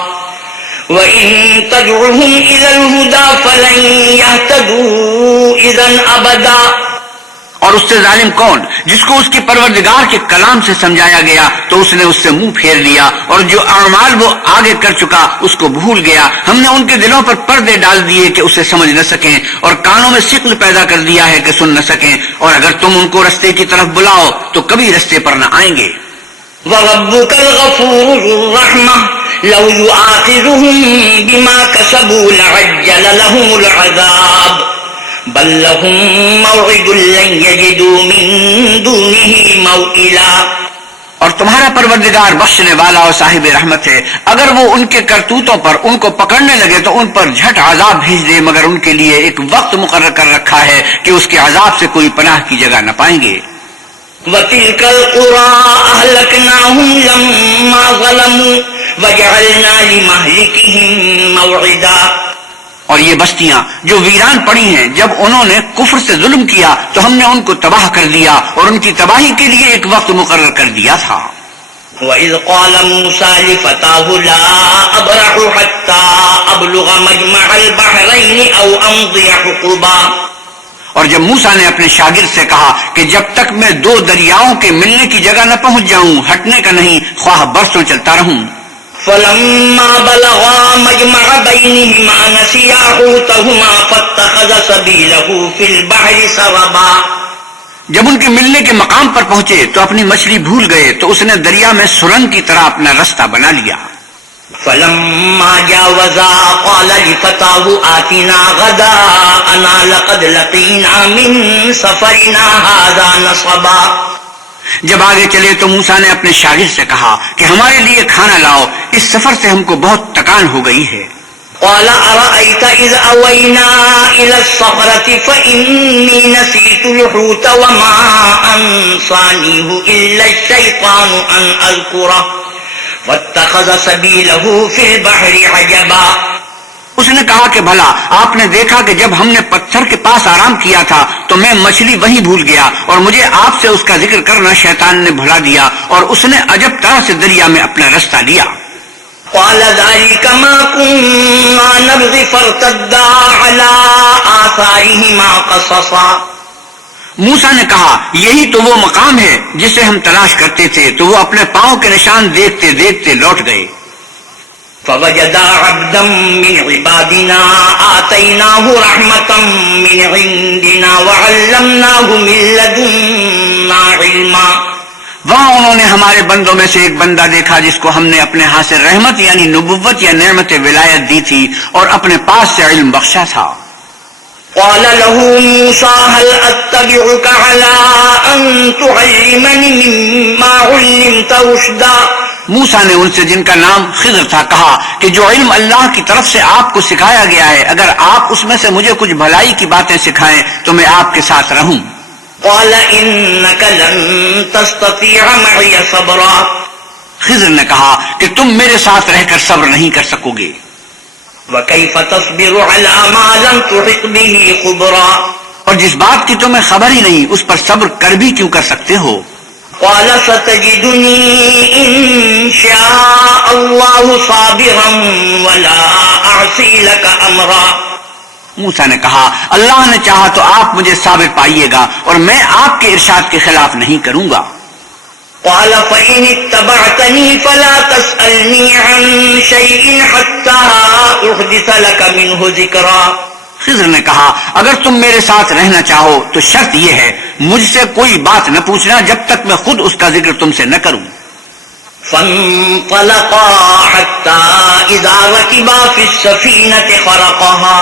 وإن تدعهم إلى الهدى فلن يهتدوا إذا أبدا۔ اور اس سے ظالم کون جس کو اس کے پروردگار کے کلام سے سمجھایا گیا تو اس نے اس سے منہ پھیر لیا، اور جو اعمال وہ آگے کر چکا اس کو بھول گیا۔ ہم نے ان کے دلوں پر پردے ڈال دیے کہ اسے سمجھ نہ سکیں، اور کانوں میں ثقل پیدا کر دیا ہے کہ سن نہ سکیں، اور اگر تم ان کو رستے کی طرف بلاؤ تو کبھی رستے پر نہ آئیں گے۔ وَرَبُّكَ الْغَفُورُ ذُو الرَّحْمَةِ لَوْ يُؤَاخِذُهُم بِمَا كَسَبُوا لَعَجَّلَ لَهُمُ الْعَذَابَ بل لهم موعد لن يجدوا من دونه موئلا۔ اور تمہارا پروردگار بخشنے والا اور صاحب رحمت ہے، اگر وہ ان کے کرتوتوں پر ان کو پکڑنے لگے تو ان پر جھٹ عذاب بھیج دے، مگر ان کے لیے ایک وقت مقرر کر رکھا ہے کہ اس کے عذاب سے کوئی پناہ کی جگہ نہ پائیں گے۔ وَتِلْكَ الْقُرَىٰ أَهْلَكْنَاهُمْ لَمَّا ظَلَمُوا وَجَعَلْنَا لِمَهْلِكِهِم مَّوْعِدًا۔ اور یہ بستیاں جو ویران پڑی ہیں جب انہوں نے کفر سے ظلم کیا تو ہم نے ان کو تباہ کر دیا اور ان کی تباہی کے لیے ایک وقت مقرر کر دیا تھا۔ وَإِذْ قَالَ مُوسَىٰ لِفَتَاهُ لَا أَبْرَحُ حَتَّىٰ أَبْلُغَ مَجْمَعَ الْبَحْرَيْنِ أَوْ أَمْضِيَ حُقُبًا۔ اور جب موسیٰ نے اپنے شاگرد سے کہا کہ جب تک میں دو دریاؤں کے ملنے کی جگہ نہ پہنچ جاؤں ہٹنے کا نہیں، خواہ برسوں چلتا رہوں۔ فَلَمَّا بَلَغَا مَجْمَعَ بَيْنِهِمَا نَسِيَا حُوتَهُمَا فَاتَّخَذَ سَبِيلَهُ فِي الْبَحْرِ سَرَبًا۔ جب ان کے ملنے کے مقام پر پہنچے تو اپنی مچھلی بھول گئے تو اس نے دریا میں سرنگ کی طرح اپنا رستہ بنا لیا۔ فَلَمَّا جَاوَزَا قَالَ لِفَتَاهُ آتِنَا غَدَاءَنَا لَقَدْ لَقِينَا مِن سَفَرِنَا هَٰذَا نَصَبًا۔ جب آگے چلے تو موسیٰ نے اپنے شاگرد سے کہا کہ ہمارے لیے کھانا لاؤ، اس سفر سے ہم کو بہت تکان ہو گئی ہے۔ قَالَ أَرَأَيْتَ إِذْ أَوَيْنَا إِلَى الصَّخْرَةِ فَإِنِّي نَسِيتُ الْحُوتَ وَمَا أَنسَانِيهُ إِلَّا الشَّيْطَانُ أَنْ أَذْكُرَهُ وَاتَّخَذَ سَبِيلَهُ فِي الْبَحْرِ عَجَبًا۔ اس نے کہا کہ بھلا آپ نے دیکھا کہ جب ہم نے پتھر کے پاس آرام کیا تھا تو میں مچھلی وہیں بھول گیا، اور مجھے آپ سے اس کا ذکر کرنا شیطان نے بھلا دیا، اور اس نے عجب طرح سے دریا میں اپنا رستہ لیا۔ قَالَ ذَلِكَ مَا كُنَّا نَبْغِ فَارْتَدَّا عَلَىٰ آثَارِهِمَا قَصَصًا۔ موسیٰ نے کہا یہی تو وہ مقام ہے جسے ہم تلاش کرتے تھے، تو وہ اپنے پاؤں کے نشان دیکھتے دیکھتے لوٹ گئے۔ فَوَجَدَا عَبْدًا مِّنْ عِبَادِنَا آتَيْنَاهُ رَحْمَةً مِّنْ عِندِنَا وَعَلَّمْنَاهُ مِن لَّدُنَّا عِلْمًا۔ وہاں انہوں نے ہمارے بندوں میں سے ایک بندہ دیکھا جس کو ہم نے اپنے ہاں سے رحمت یعنی نبوت یا نعمت ولایت دی تھی اور اپنے پاس سے علم بخشا تھا۔ قَالَ لَهُ مُوسَىٰ هَلْ أَتَّبِعُكَ عَلَىٰ أَن تُعَلِّمَنِ مِمَّا عُلِّمْتَ رُشْدًا۔ موسیٰ نے ان سے جن کا نام خضر تھا کہا کہ جو علم اللہ کی طرف سے آپ کو سکھایا گیا ہے اگر آپ اس میں سے مجھے کچھ بھلائی کی باتیں سکھائیں تو میں آپ کے ساتھ رہوں۔ قَالَ إِنَّكَ لَن تَسْتَطِيعَ مَعِيَ صَبْرًا۔ خضر نے کہا کہ تم میرے ساتھ رہ کر صبر نہیں کر سکو گے. وَكَيْفَ تَصْبِرُ عَلَى مَا لَمْ تُحِطْ بِهِ خُبْرًا اور جس بات کی تمہیں خبر ہی نہیں اس پر صبر کر بھی کیوں کر سکتے ہو؟ قَالَ سَتَجِدُنِي إِن شَاءَ اللَّهُ صَابِرًا وَلَا أَعْصِي لَكَ أَمْرًا موسیٰ نے کہا اللہ نے چاہا تو آپ مجھے صابر پائیے گا اور میں آپ کے ارشاد کے خلاف نہیں کروں گا. قال فإن اتبعتني فلا تسألني عن شيء حتى أحدث لك منه ذكرا خضر نے کہا اگر تم میرے ساتھ رہنا چاہو تو شرط یہ ہے مجھ سے کوئی بات نہ پوچھنا جب تک میں خود اس کا ذکر تم سے نہ کروں. فانطلقا حتى إذا ركبا في السفينة خرقها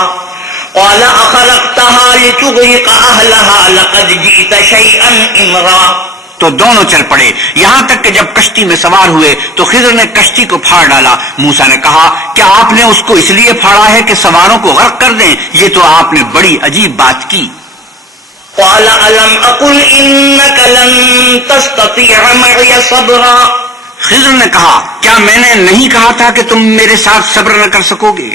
قال أخرقتها لتغرق أهلها لقد جئت شيئا إمرا تو دونوں چل پڑے یہاں تک کہ جب کشتی میں سوار ہوئے تو خضر نے کشتی کو پھاڑ ڈالا. موسیٰ نے کہا کیا آپ نے اس کو اس لیے پھاڑا ہے کہ سواروں کو غرق کر دیں؟ یہ تو آپ نے بڑی عجیب بات کی. قال ألم أقل إنك لن تستطيع معي صبرا خضر نے کہا کیا میں نے نہیں کہا تھا کہ تم میرے ساتھ صبر نہ کر سکو گے؟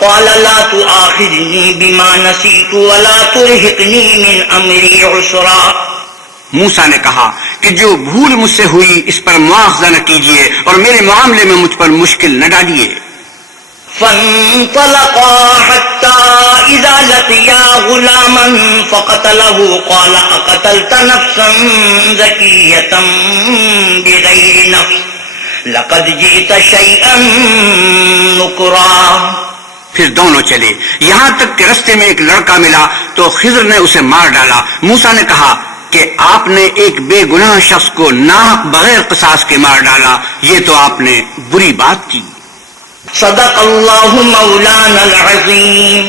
قال لا تؤاخذني بما نسيت ولا ترهقني من أمري عسرا موسیٰ نے کہا کہ جو بھول مجھ سے ہوئی اس پر مواخذہ نہ کیجیے اور میرے معاملے میں مجھ پر مشکل نہ ڈالیے. فانطلقا حتى إذا لقيا غلاما فقتله قال أقتلت نفسا زكية بغير نفس لقد جئت شيئا نكرا پھر دونوں چلے یہاں تک کہ رستے میں ایک لڑکا ملا تو خضر نے اسے مار ڈالا. موسیٰ نے کہا کہ آپ نے ایک بے گناہ شخص کو ناحق بغیر قصاص کے مار ڈالا، یہ تو آپ نے بری بات کی. صدق اللہ مولانا العظیم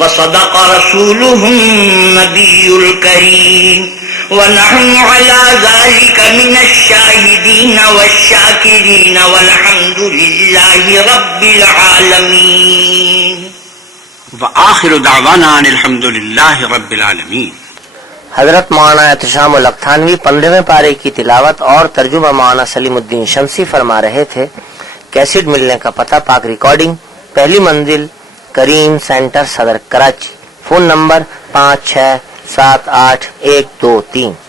وصدق رسوله النبی الکریم ونحن على ذلك من الشاہدین والشاکرین والحمد للہ رب العالمین. وآخر دعوانا ان الحمد للہ رب العالمین. حضرت مولانا احتشام القتھانوی 15ویں پارے کی تلاوت اور ترجمہ مولانا سلیم الدین شمسی فرما رہے تھے. کیسٹ ملنے کا پتہ پاک ریکارڈنگ، پہلی منزل، کریم سینٹر، صدر، کراچی. Phone number 56781223.